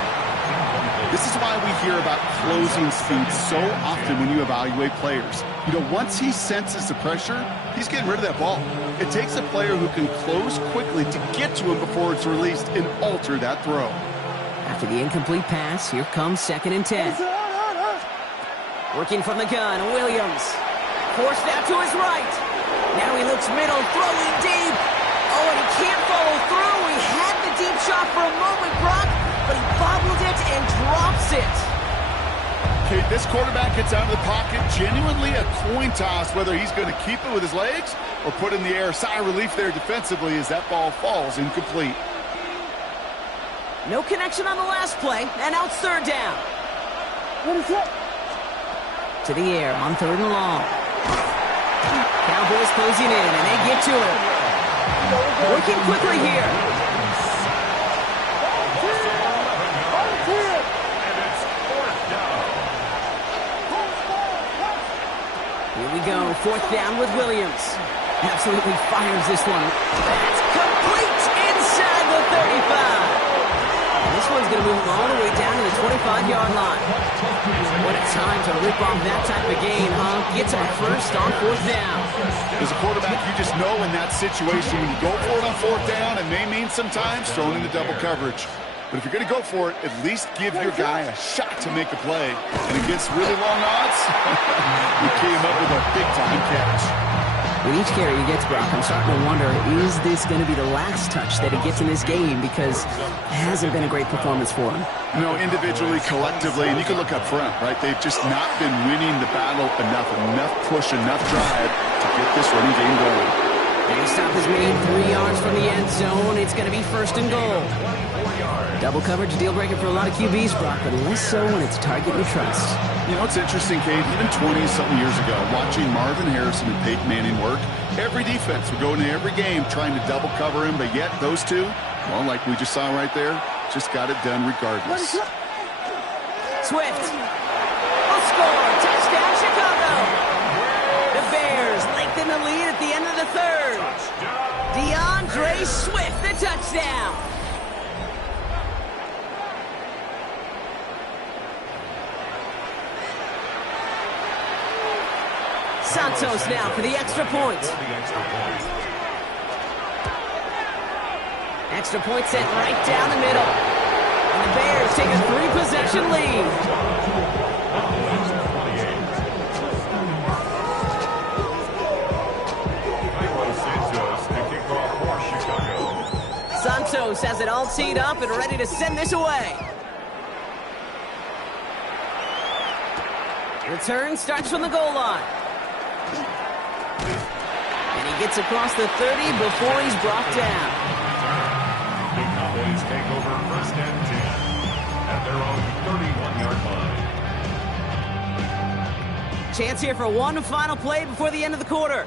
This is why we hear about closing speed so often when you evaluate players. You know, once he senses the pressure, he's getting rid of that ball. It takes a player who can close quickly to get to him before it's released and alter that throw. After the incomplete pass, here comes 2nd and 10. Working from the gun, Williams. Forced out to his right. Now he looks middle, throwing deep. Oh, and he can't follow through. He had the deep shot for a moment, Brock, but he bobbled it and drops it. Okay, this quarterback gets out of the pocket. Genuinely a coin toss whether he's going to keep it with his legs or put in the air. Sigh of relief there defensively as that ball falls incomplete. No connection on the last play, and now it's 3rd down. To the air on 3rd and long. Cowboys closing in, and they get to him. Working quickly here. Here we go, 4th down with Williams. Absolutely fires this one. That's complete inside the 35. And this one's going to move him all the way down to the 25-yard line. What a time to rip off that type of gain, huh? Gets him a 1st on 4th down. As a quarterback, you just know in that situation when you go for it on 4th down, it may mean sometimes throwing into double coverage. But if you're going to go for it, at least give your guy a shot to make a play. And against really long odds, he came up with a big-time catch. With each carry he gets, Brock, I'm starting to wonder, is this going to be the last touch that he gets in this game? Because it hasn't been a great performance for him. You know, individually, collectively, and you can look up front, right? They've just not been winning the battle enough push, enough drive to get this running game going. The stop is made 3 yards from the end zone. It's going to be 1st and goal. Double coverage, deal breaker for a lot of QBs, Brock, but less so when it's target you trust. You know, it's interesting, Kate, even 20-something years ago, watching Marvin Harrison and Peyton Manning work, every defense would go into every game trying to double cover him, but yet those two, well, like we just saw right there, just got it done regardless. Swift will score. Touchdown, Chicago. The the Bears lengthen the lead at the end of the third. DeAndre Swift, the touchdown. Santos now for the extra point. Extra point sent right down the middle. And the Bears take a 3-possession lead. Santos has it all teed up and ready to send this away. Return starts from the goal line. And he gets across the 30 before he's brought down. The Cowboys take over first and 10 at their own 31-yard line. Chance here for one final play before the end of the quarter.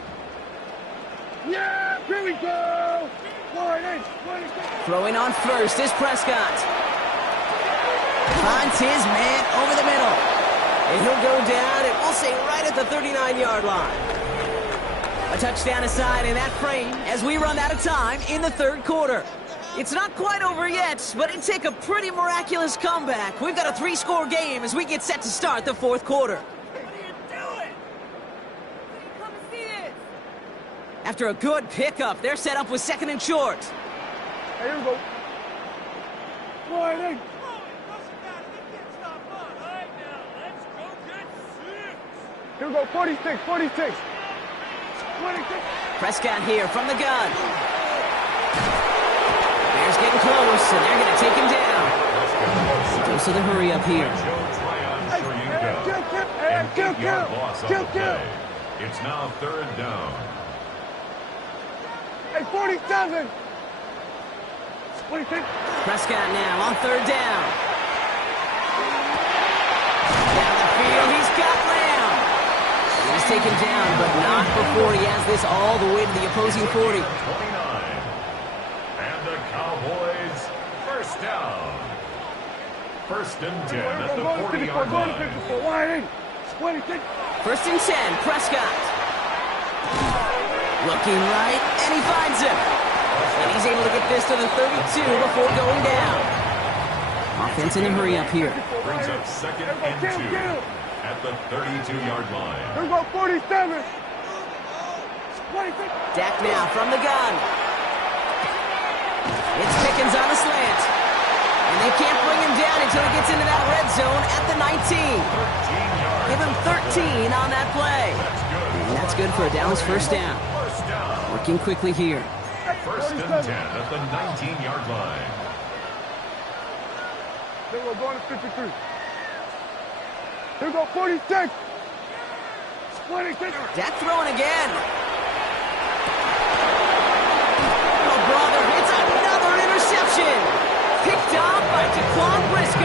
Yeah, here we go. Throwing on first is Prescott. Finds his man over the middle. And he'll go down, and we'll say right at the 39-yard line. A touchdown aside in that frame as we run out of time in the third quarter. It's not quite over yet, but it'd take a pretty miraculous comeback. We've got a 3-score game as we get set to start the fourth quarter. After a good pickup, they're set up with second and short. Hey, here we go. Warning. Here we go, 46, 46. 26. Prescott here from the gun. Bears getting close, and they're going to take him down. Goes to the hurry up here. Kill. It's now third down. Hey, 47. 26. Prescott now on third down. Down the field, he's got Lamb. He's taken down, but not before he has this all the way to the opposing 40. 29. And the Cowboys first down. First and 10 at the 40-yard line. First and 10, Prescott. Looking right, and he finds him. And he's able to get this to the 32 before going down. Offense in a hurry up here. Brings up second and 2 at the 32-yard line. Here we go, 47. Dak now from the gun. It's Pickens on a slant. And they can't bring him down until he gets into that red zone at the 19. Give him 13 on that play. And that's good for a Dallas first down. Working quickly here. First and 10 at the 19-yard line. Then we're going to 53. Here we go, 46. 26. Dak throwing again. Oh, brother, it's another interception. Picked off by Jaquan Briscoe.